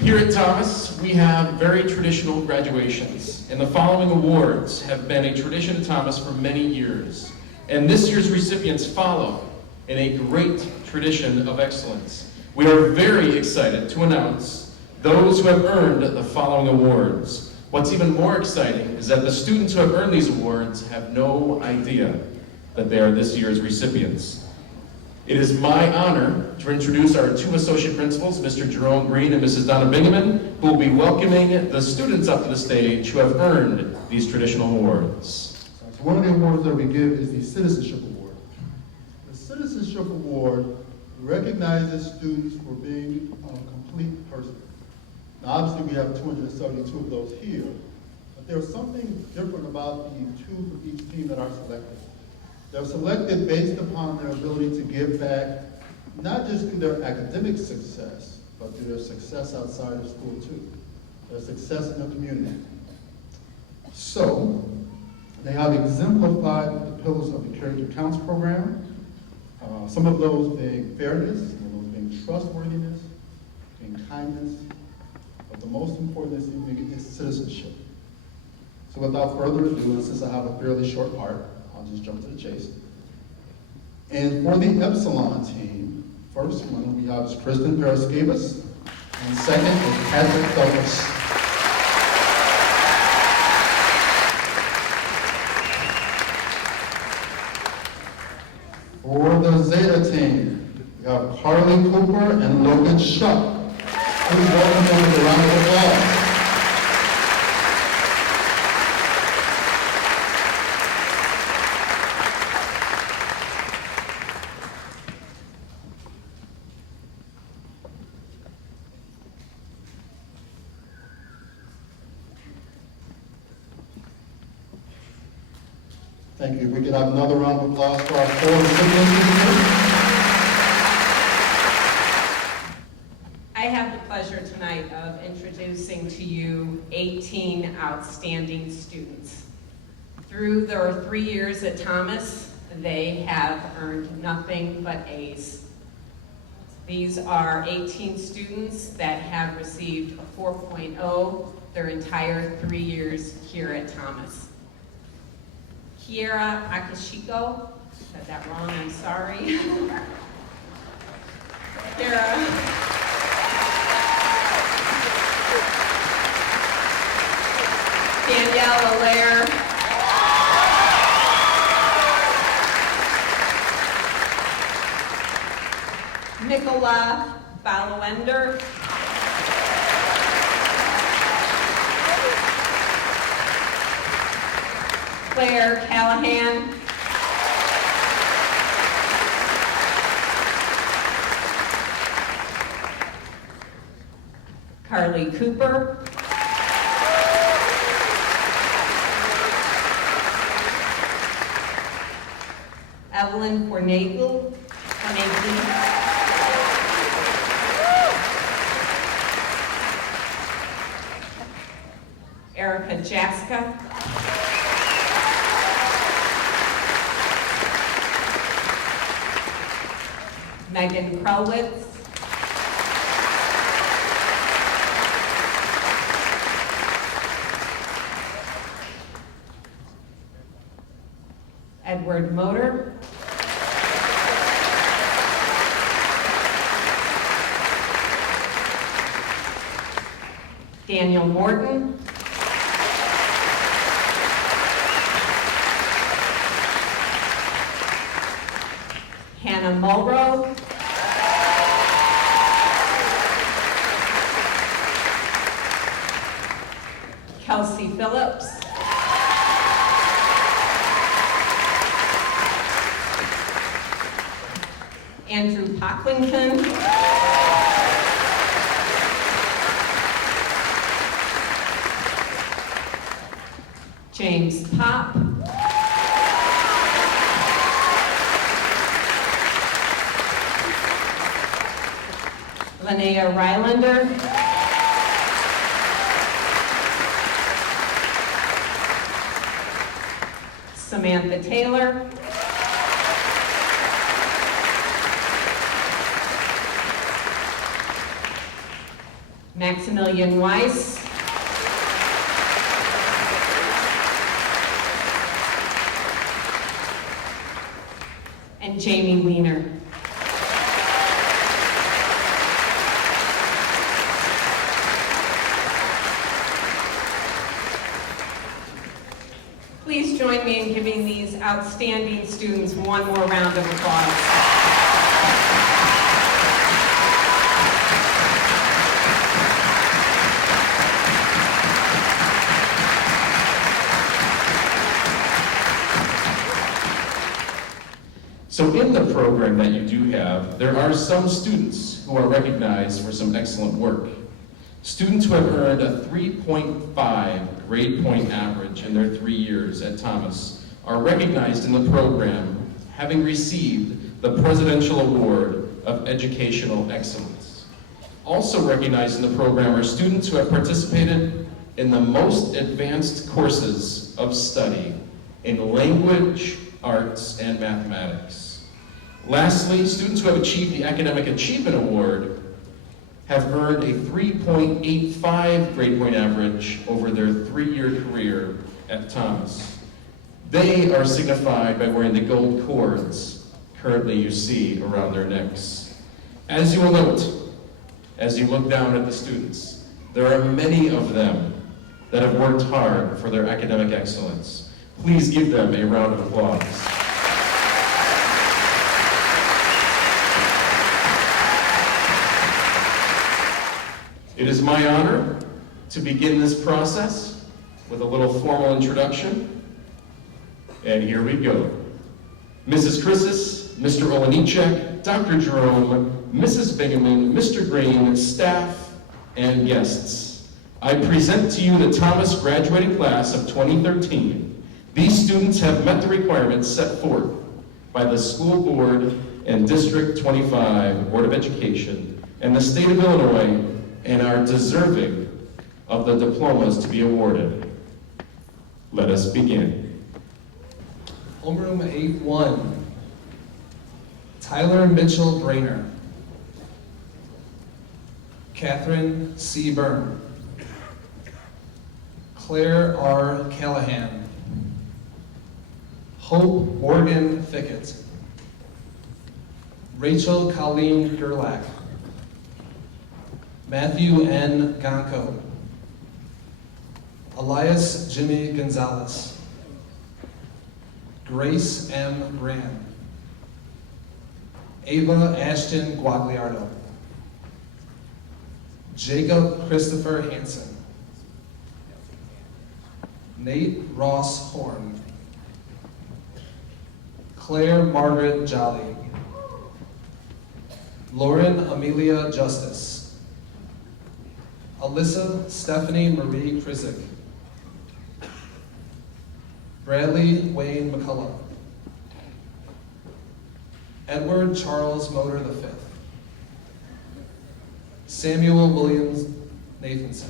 Here at Thomas, we have very traditional graduations, and the following awards have been a tradition at Thomas for many years. And this year's recipients follow in a great tradition of excellence. We are very excited to announce those who have earned the following awards. What's even more exciting is that the students who have earned these awards have no idea that they are this year's recipients. It is my honor to introduce our 2 associate principals, Mr. Jerome Green and Mrs. Donna Bingaman, who will be welcoming the students up to the stage who have earned these traditional awards. So one of the awards that we give is the Citizenship Award. Citizenship Award recognizes students for being a complete person. Now, obviously, we have 272 of those here, but there's something different about the two for each team that are selected. They're selected based upon their ability to give back, not just through their academic success, but through their success outside of school too, their success in the community. So, they have exemplified the pillars of the Character Counts program, some of those being fairness, some of those being trustworthiness, being kindness, but the most important this evening is citizenship. So without further ado, and since I have a fairly short part, I'll just jump to the chase. And for the Epsilon team, first one we have is Kristen Paraskevas, and second is Patrick Douglas. For the Zeta team, we have Carly Cooper and Logan Shuck. Please welcome them with a round of applause. Thank you. If we could have another round of applause for our four recipients. I have the pleasure tonight of introducing to you 18 outstanding students. Through their 3 years at Thomas, they have earned nothing but A's. These are 18 students that have received a 4.0 their entire 3 years here at Thomas. Kiera Akishiko, said that wrong, I'm sorry. Kiera. Danielle Allaire. Nicola Balwender. Claire Callahan. Carly Cooper. Evelyn Fornagel. Erica Jaska. Megan Krowitz. Edward Motor. Daniel Morton. Hannah Mulrow. Kelsey Phillips. Andrew Pocklington. James Pop. Linnea Rylander. Samantha Taylor. Maximilian Weiss. And Jamie Wiener. Please join me in giving these outstanding students one more round of applause. So in the program that you do have, there are some students who are recognized for some excellent work. Students who have earned a 3.5 grade point average in their 3 years at Thomas are recognized in the program, having received the Presidential Award of Educational Excellence. Also recognized in the program are students who have participated in the most advanced courses of study in language, arts, and mathematics. Lastly, students who have achieved the Academic Achievement Award have earned a 3.85 grade point average over their 3-year career at Thomas. They are signified by wearing the gold cords currently you see around their necks. As you will note, as you look down at the students, there are many of them that have worked hard for their academic excellence. Please give them a round of applause. It is my honor to begin this process with a little formal introduction. And here we go. Mrs. Chrisis, Mr. Olenichek, Dr. Jerome, Mrs. Bingaman, Mr. Green, staff, and guests. I present to you the Thomas graduating class of 2013. These students have met the requirements set forth by the school board and District 25 Board of Education and the state of Illinois, and are deserving of the diplomas to be awarded. Let us begin. Homeroom 8-1, Tyler Mitchell Brainer, Catherine C. Byrne, Claire R. Callahan, Hope Morgan Fickett, Rachel Colleen Gerlach, Matthew N. Gonko, Elias Jimmy Gonzalez, Grace M. Brand, Ava Ashton Guagliardo, Jacob Christopher Hansen, Nate Ross Horn, Claire Margaret Jolly, Lauren Amelia Justice, Alyssa Stephanie Marie Krizik, Bradley Wayne McCullough, Edward Charles Motor V, Samuel Williams Nathanson,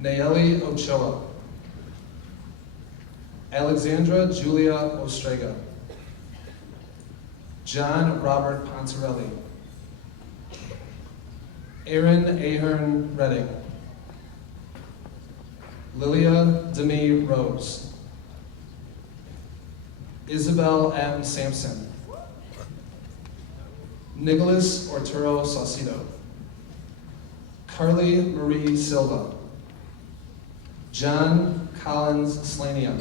Nayeli Ochoa, Alexandra Julia Ostrega, John Robert Pontarelli, Aaron Ahern Redding, Lilia Demi Rose, Isabel M. Sampson, Nicholas Arturo Saucedo, Carly Marie Silva, John Collins Slania,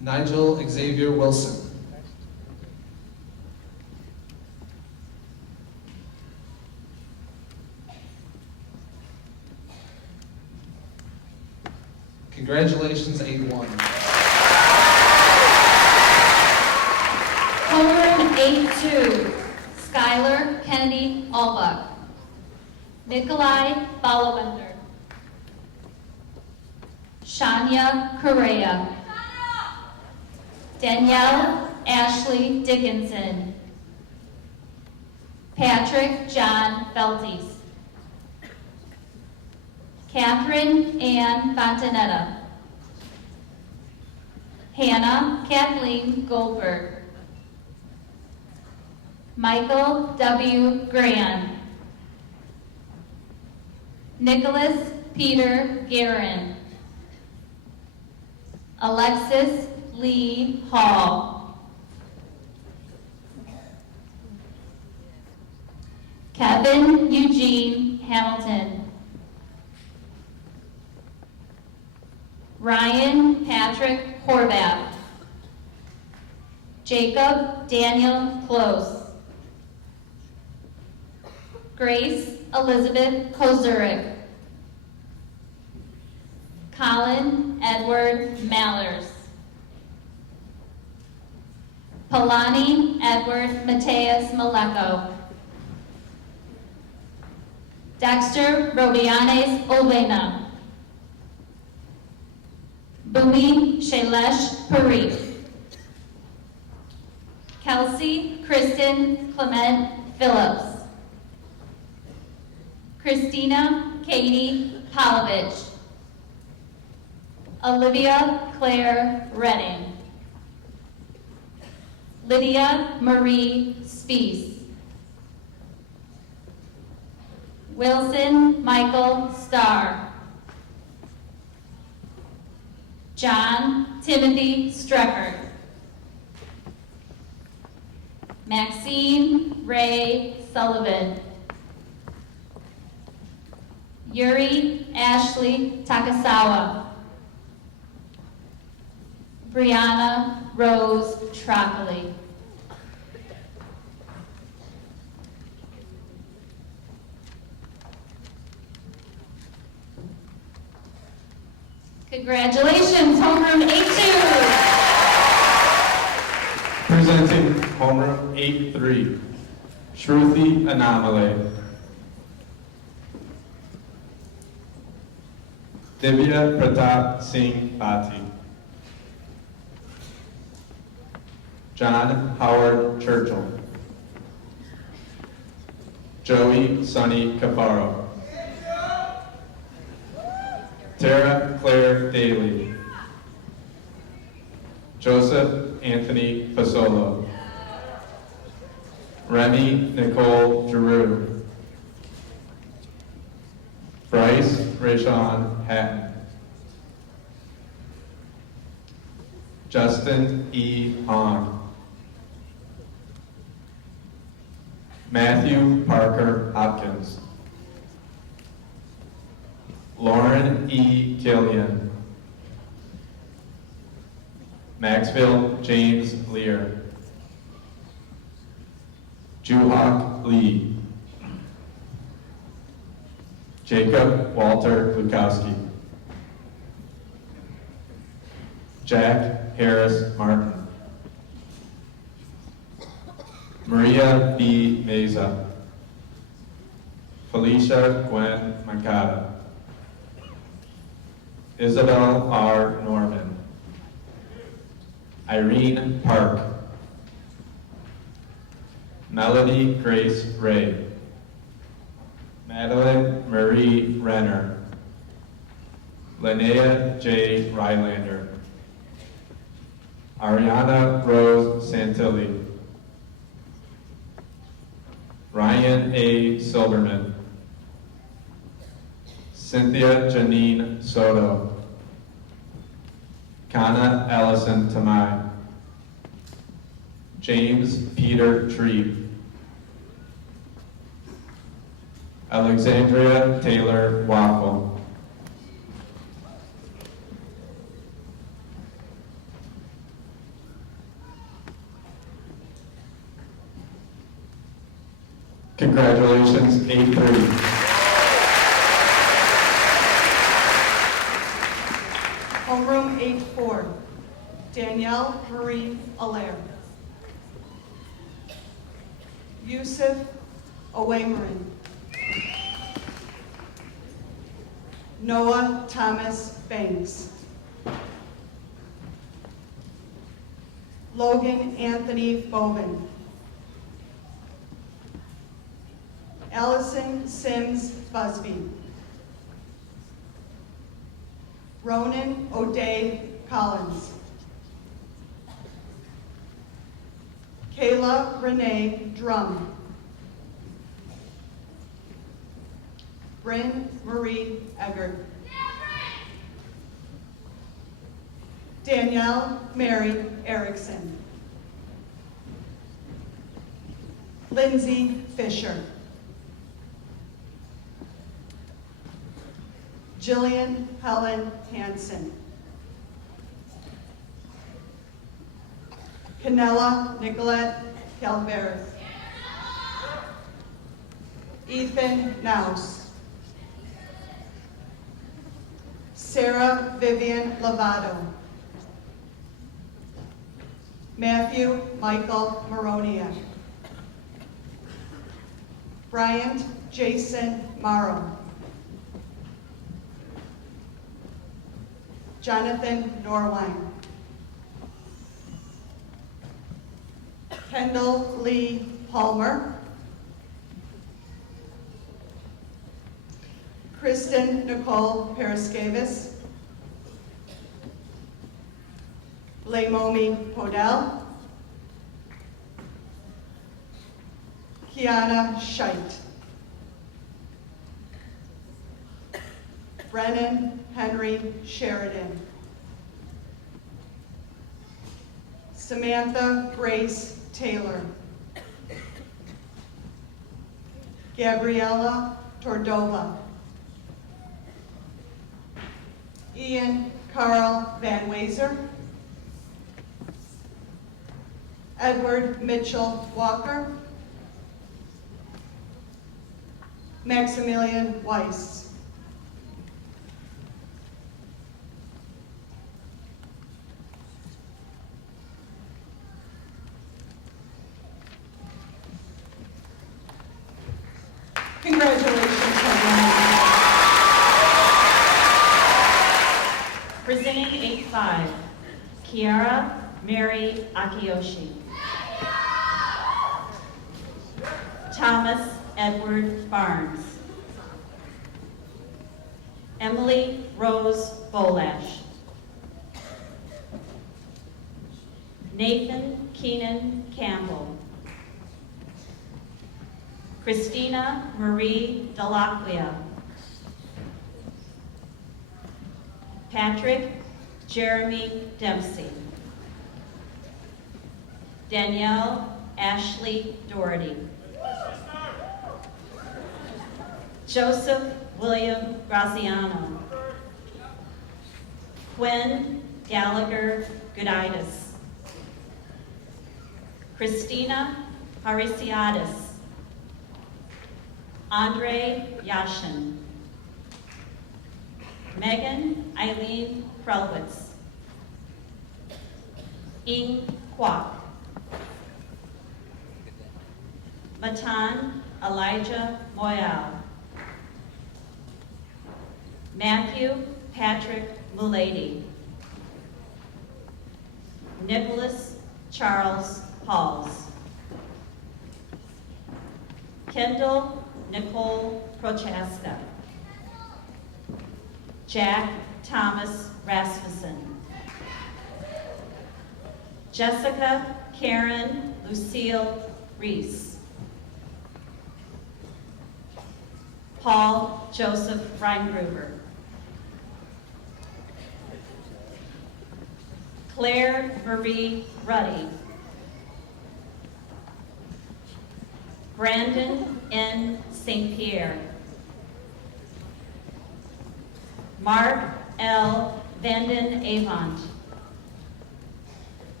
Nigel Xavier Wilson, Congratulations, 8-1. Homeroom 8-2, Skylar Kennedy Albuck, Nikolai Ballawender, Shania Correa, Danielle Ashley Dickinson, Patrick John Felties, Catherine Ann Fontanetta, Hannah Kathleen Goldberg, Michael W. Gran, Nicholas Peter Guerin, Alexis Lee Hall, Kevin Eugene Hamilton, Ryan Patrick Horvath, Jacob Daniel Close, Grace Elizabeth Kozurik, Colin Edward Mallers, Palani Edward Mateus Maleko. Dexter Rodianes Olvena. Bumi Shailesh Parikh. Kelsey Kristen Clement Phillips. Christina Katie Palovich. Olivia Claire Redding. Lydia Marie Spees. Wilson Michael Starr. John Timothy Streckert. Maxine Ray Sullivan. Yuri Ashley Takasawa. Brianna Rose Trockley. Congratulations, homeroom 8-2. Presenting homeroom 8-3, Shruti Anamale. Divya Pratap Singh Bhatti. John Howard Churchill. Joey Sonny Caparo. Tara Claire Daly. Joseph Anthony Fasolo. Remy Nicole Giroux. Bryce Rayshawn Hatton. Justin E. Hahn. Matthew Parker Hopkins. Lauren E. Killian. Maxwell James Lear. Juhok Lee. Jacob Walter Lukowski. Jack Harris Martin. Maria B. Meza. Felicia Gwen Mancada. Isabel R. Norman. Irene Park. Melody Grace Ray. Madeline Marie Renner. Linnea J. Rylander. Ariana Rose Santilli. Ryan A. Silberman. Cynthia Janine Soto. Kana Allison Tamai. James Peter Tree. Alexandria Taylor Waffle. Congratulations, 8-3. Homeroom 8-4, Danielle Marie Allaire. Yusuf Owemarin. Noah Thomas Banks. Logan Anthony Bowman. Allison Sims Busby. Ronan O'Day Collins. Kayla Renee Drum. Bryn Marie Eggert. Danielle Mary Erickson. Lindsay Fisher. Jillian Helen Hansen. Canella Nicolette Calveras. Ethan Naus. Sarah Vivian Lovato. Matthew Michael Maroniak. Bryant Jason Morrow. Jonathan Norwine. Kendall Lee Palmer. Kristen Nicole Paraskavis. Lamomi Podell. Kiana Scheit. Brennan Henry Sheridan. Samantha Grace Taylor. Gabriella Tordova. Ian Carl Van Wazer. Edward Mitchell Walker. Maximilian Weiss. Congratulations, Presenting 8-5, Kiara Mary Akiyoshi. Thomas Edward Barnes. Emily Rose Bolash. Nathan Keenan Campbell. Christina Marie Delacqua. Patrick Jeremy Dempsey. Danielle Ashley Doherty. Joseph William Graziano. Quinn Gallagher Gooditis. Christina Harisiadis. Andre Yashin. Megan Eileen Krelwitz. Ing Kwok. Matan Elijah Moyal. Matthew Patrick Mulady. Nicholas Charles Pauls. Kendall Nicole Prochaska. Jack Thomas Rasmussen. Jessica Karen Lucille Reese. Paul Joseph Reingruber. Claire Marie Ruddy. Brandon N. St. Pierre. Mark L. Vanden Avant.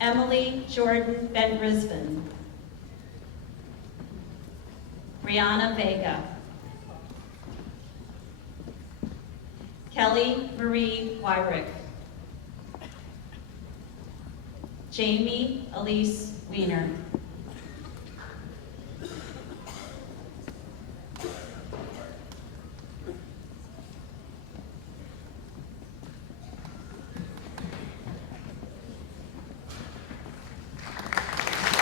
Emily Jordan Van Brisbane. Brianna Vega. Kelly Marie Wyrick. Jamie Elise Wiener.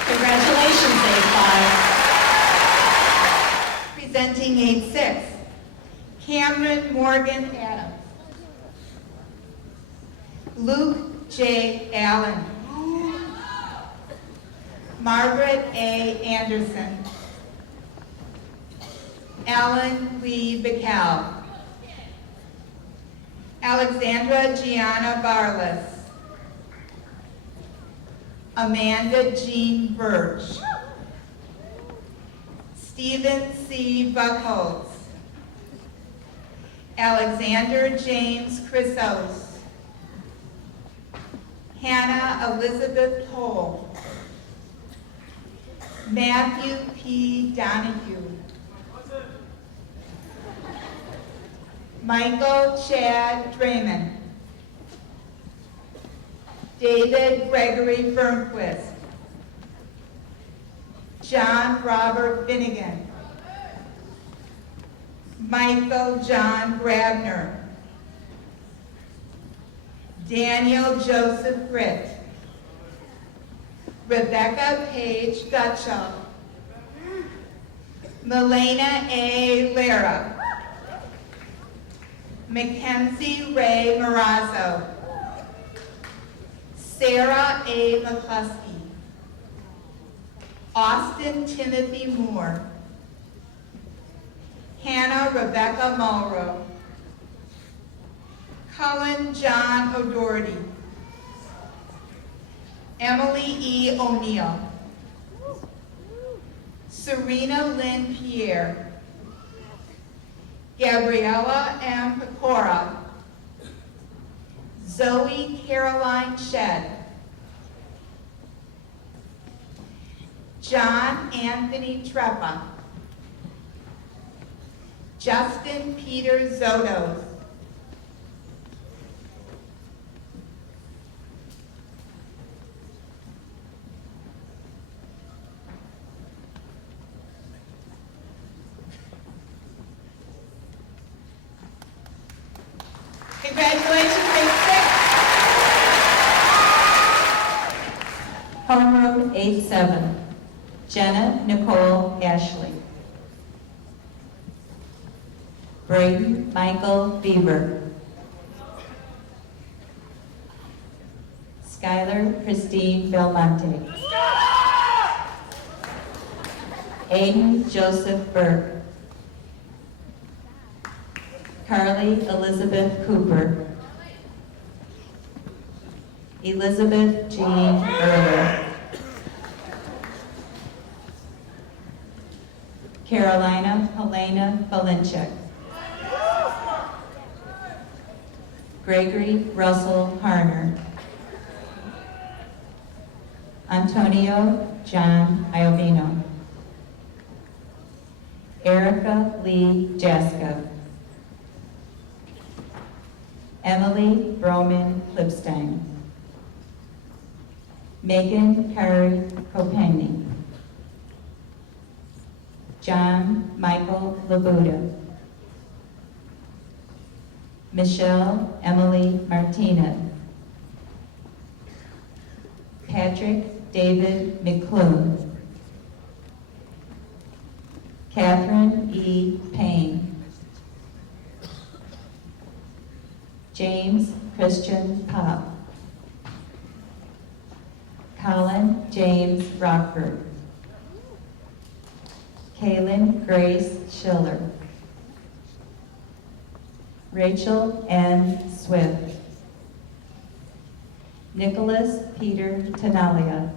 Congratulations, 8-5. Presenting 8-6, Cameron Morgan Adams. Luke J. Allen. Margaret A. Anderson. Alan Lee Bickel. Alexandra Gianna Barlas. Amanda Jean Birch. Stephen C. Buckholz. Alexander James Chrysos. Hannah Elizabeth Toll. Matthew P. Donahue. Michael Chad Draymond. David Gregory Fernquist. John Robert Finnegan. Michael John Grabner. Daniel Joseph Britt. Rebecca Paige Gutschall. Melena A. Lara. Mackenzie Ray Marazzo. Sarah A. McCluskey. Austin Timothy Moore. Hannah Rebecca Mulrow. Cullen John O'Doherty. Emily E. O'Neill. Serena Lynn Pierre. Gabriella M. Pecora. Zoe Caroline Shed. John Anthony Treppa. Justin Peter Zotos. Congratulations, grade 6. Homeroom 8-7, Jenna Nicole Ashley. Braden Michael Bieber. Skylar Christine Belmonte. Aiden Joseph Burke. Carly Elizabeth Cooper. Elizabeth Jean Earler. Carolina Helena Valenchek. Gregory Russell Harner. Antonio John Iovino. Erica Lee Jaska. Emily Broman Klipstein. Megan Curry Kopeny. John Michael Labuda. Michelle Emily Martinez. Patrick David McClune. Catherine E. Payne. James Christian Pop. Colin James Rockford. Kaylin Grace Schiller. Rachel N. Swift. Nicholas Peter Tenalia.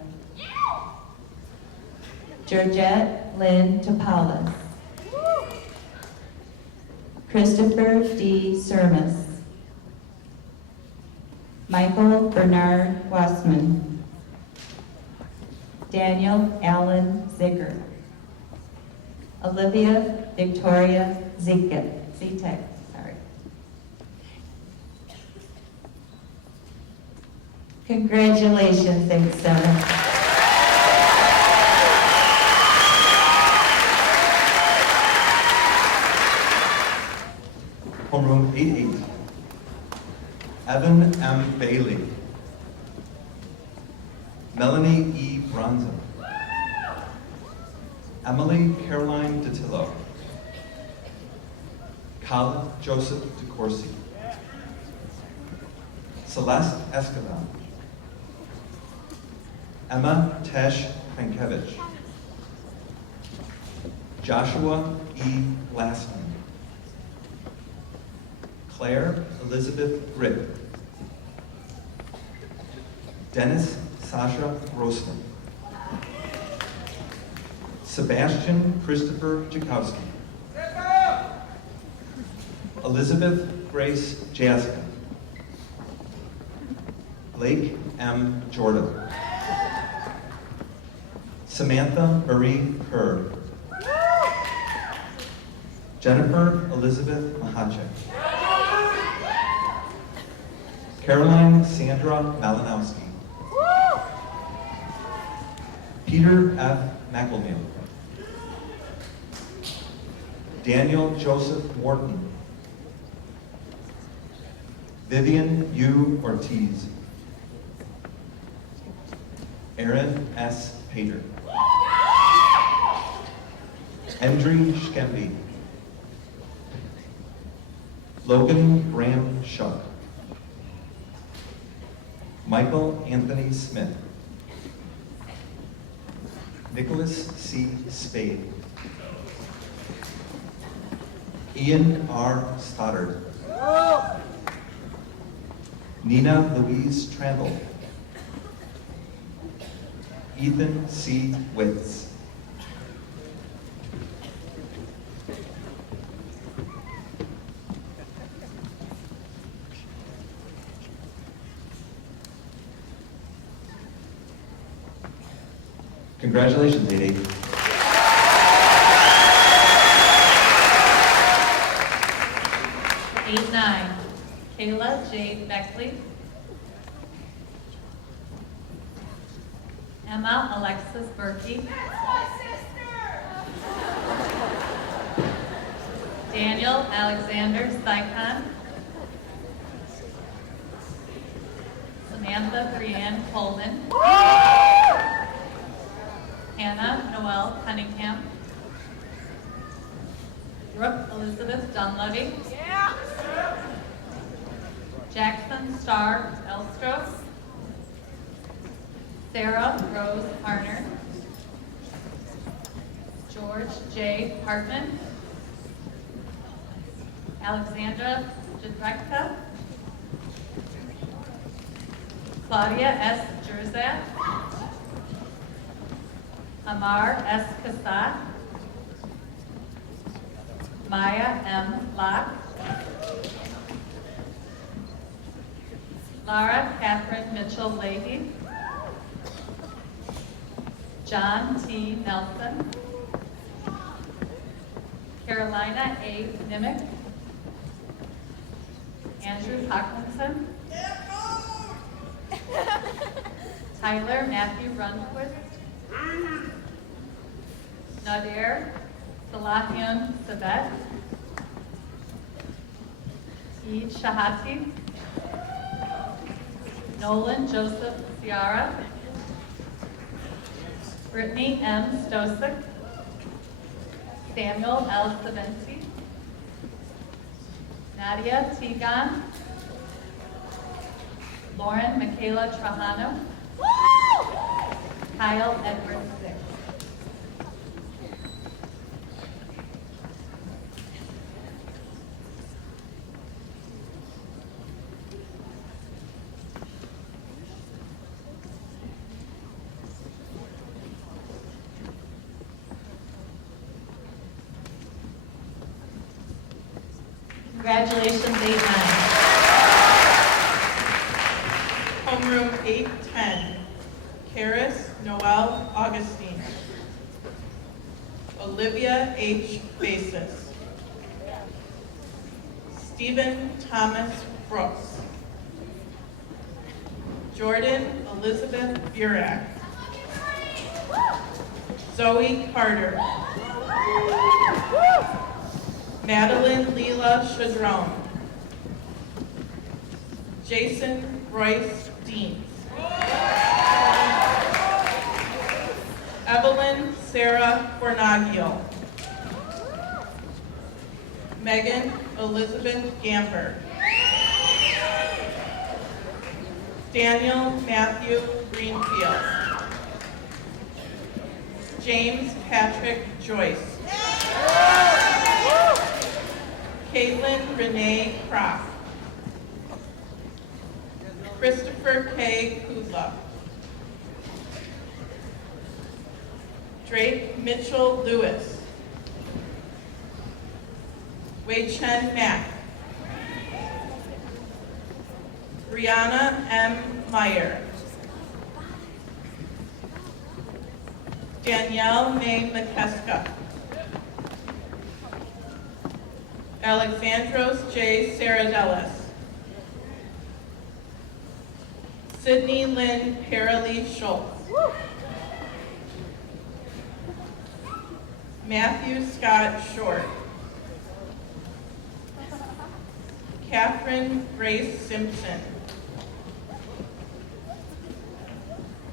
Georgette Lynn Topalas. Christopher D. Sermis. Michael Bernard Wassman. Daniel Allen Zicker. Olivia Victoria Zitek. Congratulations, 8-7. Homeroom 8-8, Evan M. Bailey. Melanie E. Bronson. Emily Caroline DeTillo. Colin Joseph DeCourcy. Celeste Escobar. Emma Tesh Pankevich. Joshua E. Glassman. Claire Elizabeth Britt. Dennis Sasha Grossman. Sebastian Christopher Jakowski. Elizabeth Grace Jaska. Blake M. Jordan. Samantha Marie Kerr. Jennifer Elizabeth Mahachek. Caroline Sandra Malinowski. Peter F. McElmeal. Daniel Joseph Wharton. Vivian U. Ortiz. Aaron S. Pater. Endry Schkembe. Logan Graham Shuck. Michael Anthony Smith. Nicholas C. Spade. Ian R. Stoddard. Nina Louise Trandle. Ethan C. Witz. Congratulations, 8-8. Eight, 9. Kayla J. Beckley. Emma Alexis Berkey. Daniel Alexander Sykon. Samantha Brianne Coleman. Hannah Noel Cunningham. Brooke Elizabeth Dunleavy. Jackson Starr Elstros. Sarah Rose Harner. George J. Hartman. Alexandra Jadrekka. Claudia S. Jerzak. Amar S. Kassat. Maya M. Locke. Lara Catherine Mitchell Leahy. John T. Nelson. Carolina A. Nimick. Andrew Hawkinson. Tyler Matthew Rundquist. Nadir Salahian Sabet. Eid Shahati. Nolan Joseph Ciara. Brittany M. Stosic. Samuel L. Saventi. Nadia Tegan. Lauren Michaela Trajano. Kyle Edward Sick. Congratulations, 8-9. Homeroom 810. Karis Noel Augustine. Olivia H. Basis. Stephen Thomas Brooks. Jordan Elizabeth Burak. Zoe Carter. Madeline Leela Shadrone. Jason Royce Deans. Evelyn Sarah Fornagio. Megan Elizabeth Gamper. Daniel Matthew Greenfield. James Patrick Joyce. Caitlin Renee Croft. Christopher K. Kuzla. Drake Mitchell Lewis. Wei Chen Mack. Brianna M. Meyer. Danielle May McKeska. Alexandros J. Saradelis. Sydney Lynn Paralee Schultz. Matthew Scott Short. Catherine Grace Simpson.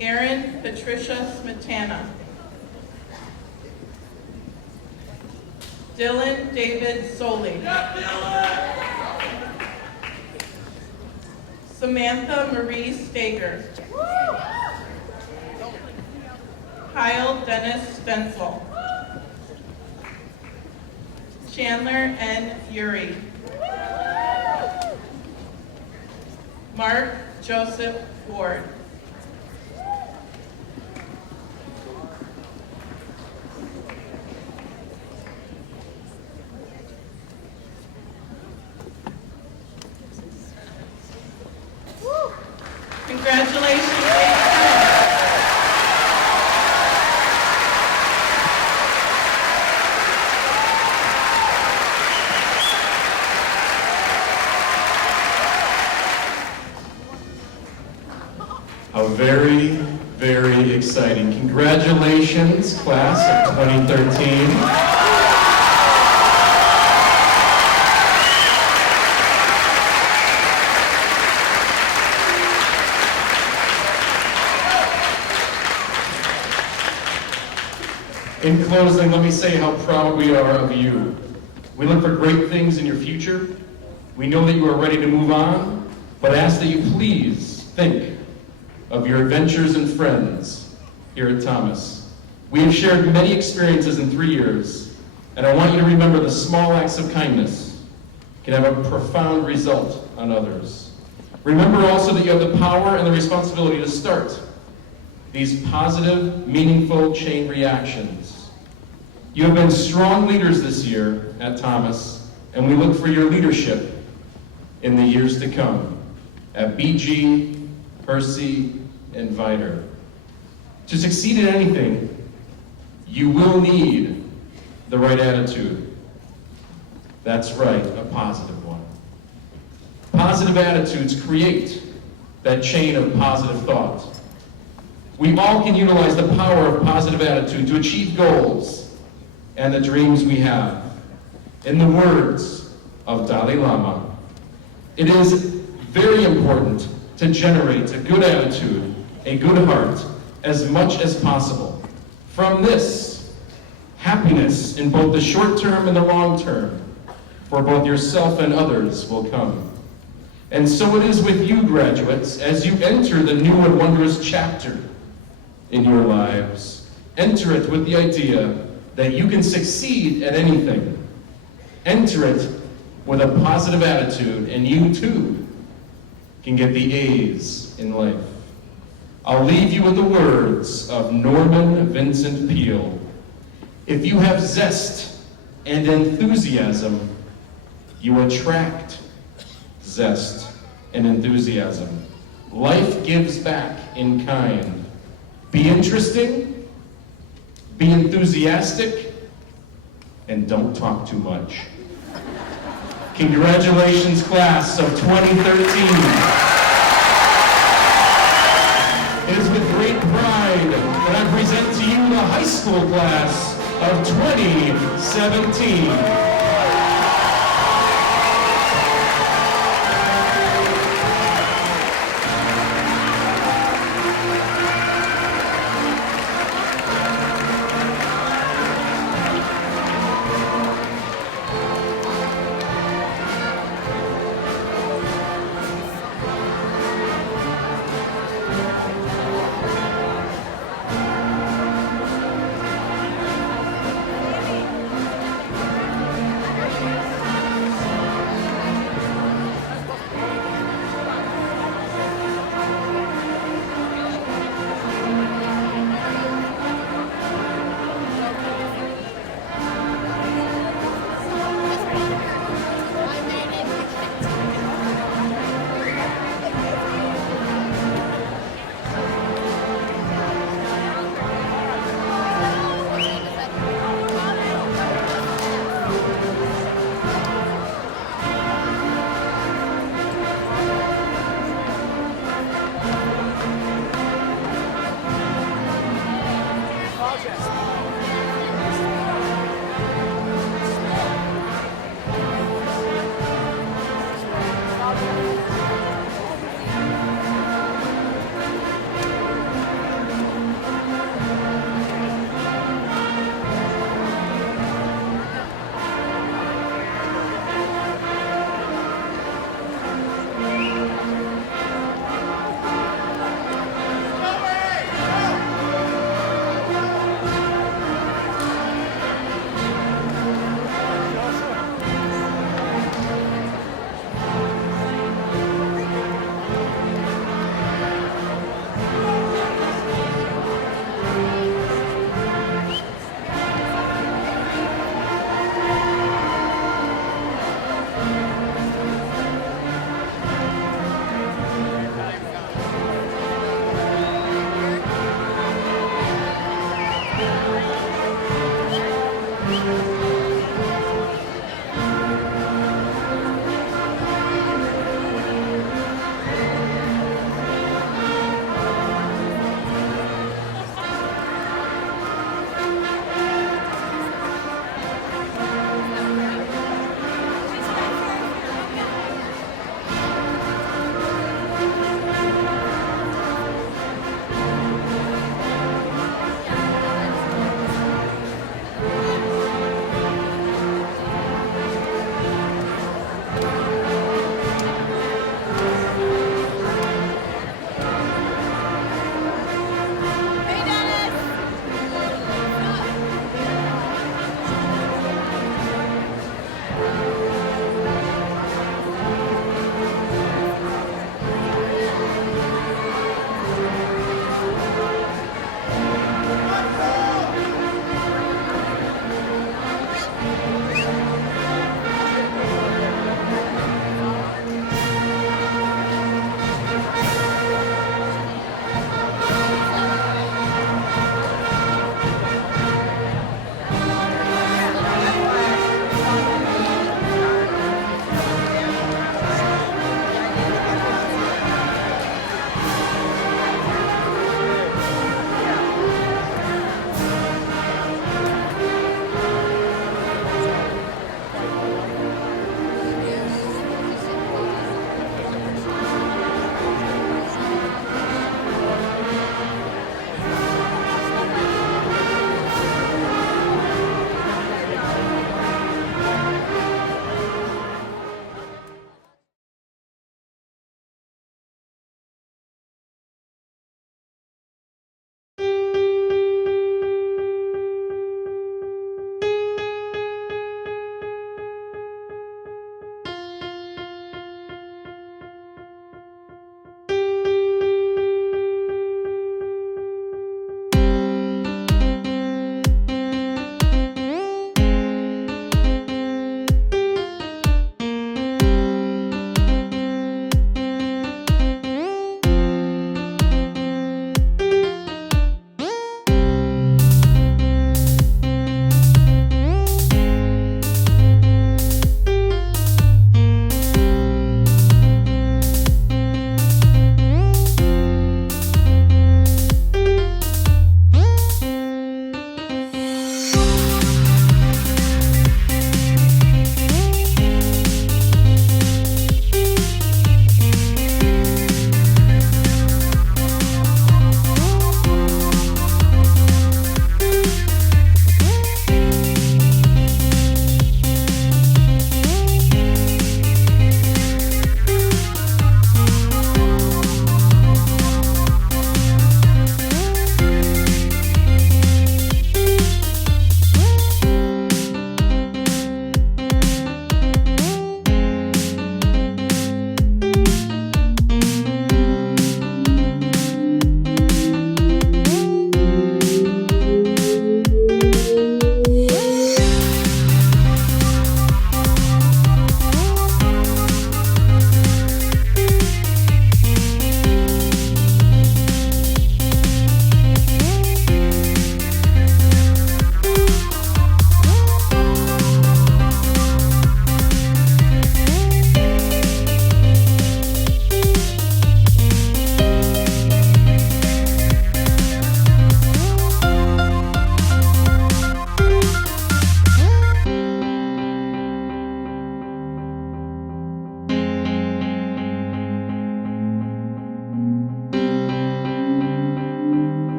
Erin Patricia Smetana. Dylan David Soley. Samantha Marie Stager. Kyle Dennis Stencil. Chandler N. Fury. Mark Joseph Ward. Congratulations, How very, very exciting. Congratulations, class of 2013. In closing, let me say how proud we are of you. We look for great things in your future. We know that you are ready to move on, but ask that you please think of your adventures and friends here at Thomas. We have shared many experiences in 3 years, and I want you to remember the small acts of kindness can have a profound result on others. Remember also that you have the power and the responsibility to start these positive, meaningful chain reactions. You have been strong leaders this year at Thomas, and we look for your leadership in the years to come at BG, Hersey, and Viter. To succeed in anything, you will need the right attitude. That's right, a positive one. Positive attitudes create that chain of positive thought. We all can utilize the power of positive attitude to achieve goals and the dreams we have. In the words of Dalai Lama, it is very important to generate a good attitude, a good heart, as much as possible. From this, happiness in both the short term and the long term for both yourself and others will come. And so it is with you, graduates, as you enter the new and wondrous chapter in your lives. Enter it with the idea that you can succeed at anything. Enter it with a positive attitude, and you too can get the A's in life. I'll leave you with the words of Norman Vincent Peale. If you have zest and enthusiasm, you attract zest and enthusiasm. Life gives back in kind. Be interesting, be enthusiastic, and don't talk too much. Congratulations, class of 2013. It is with great pride that I present to you the high school class of 2017. Thank you.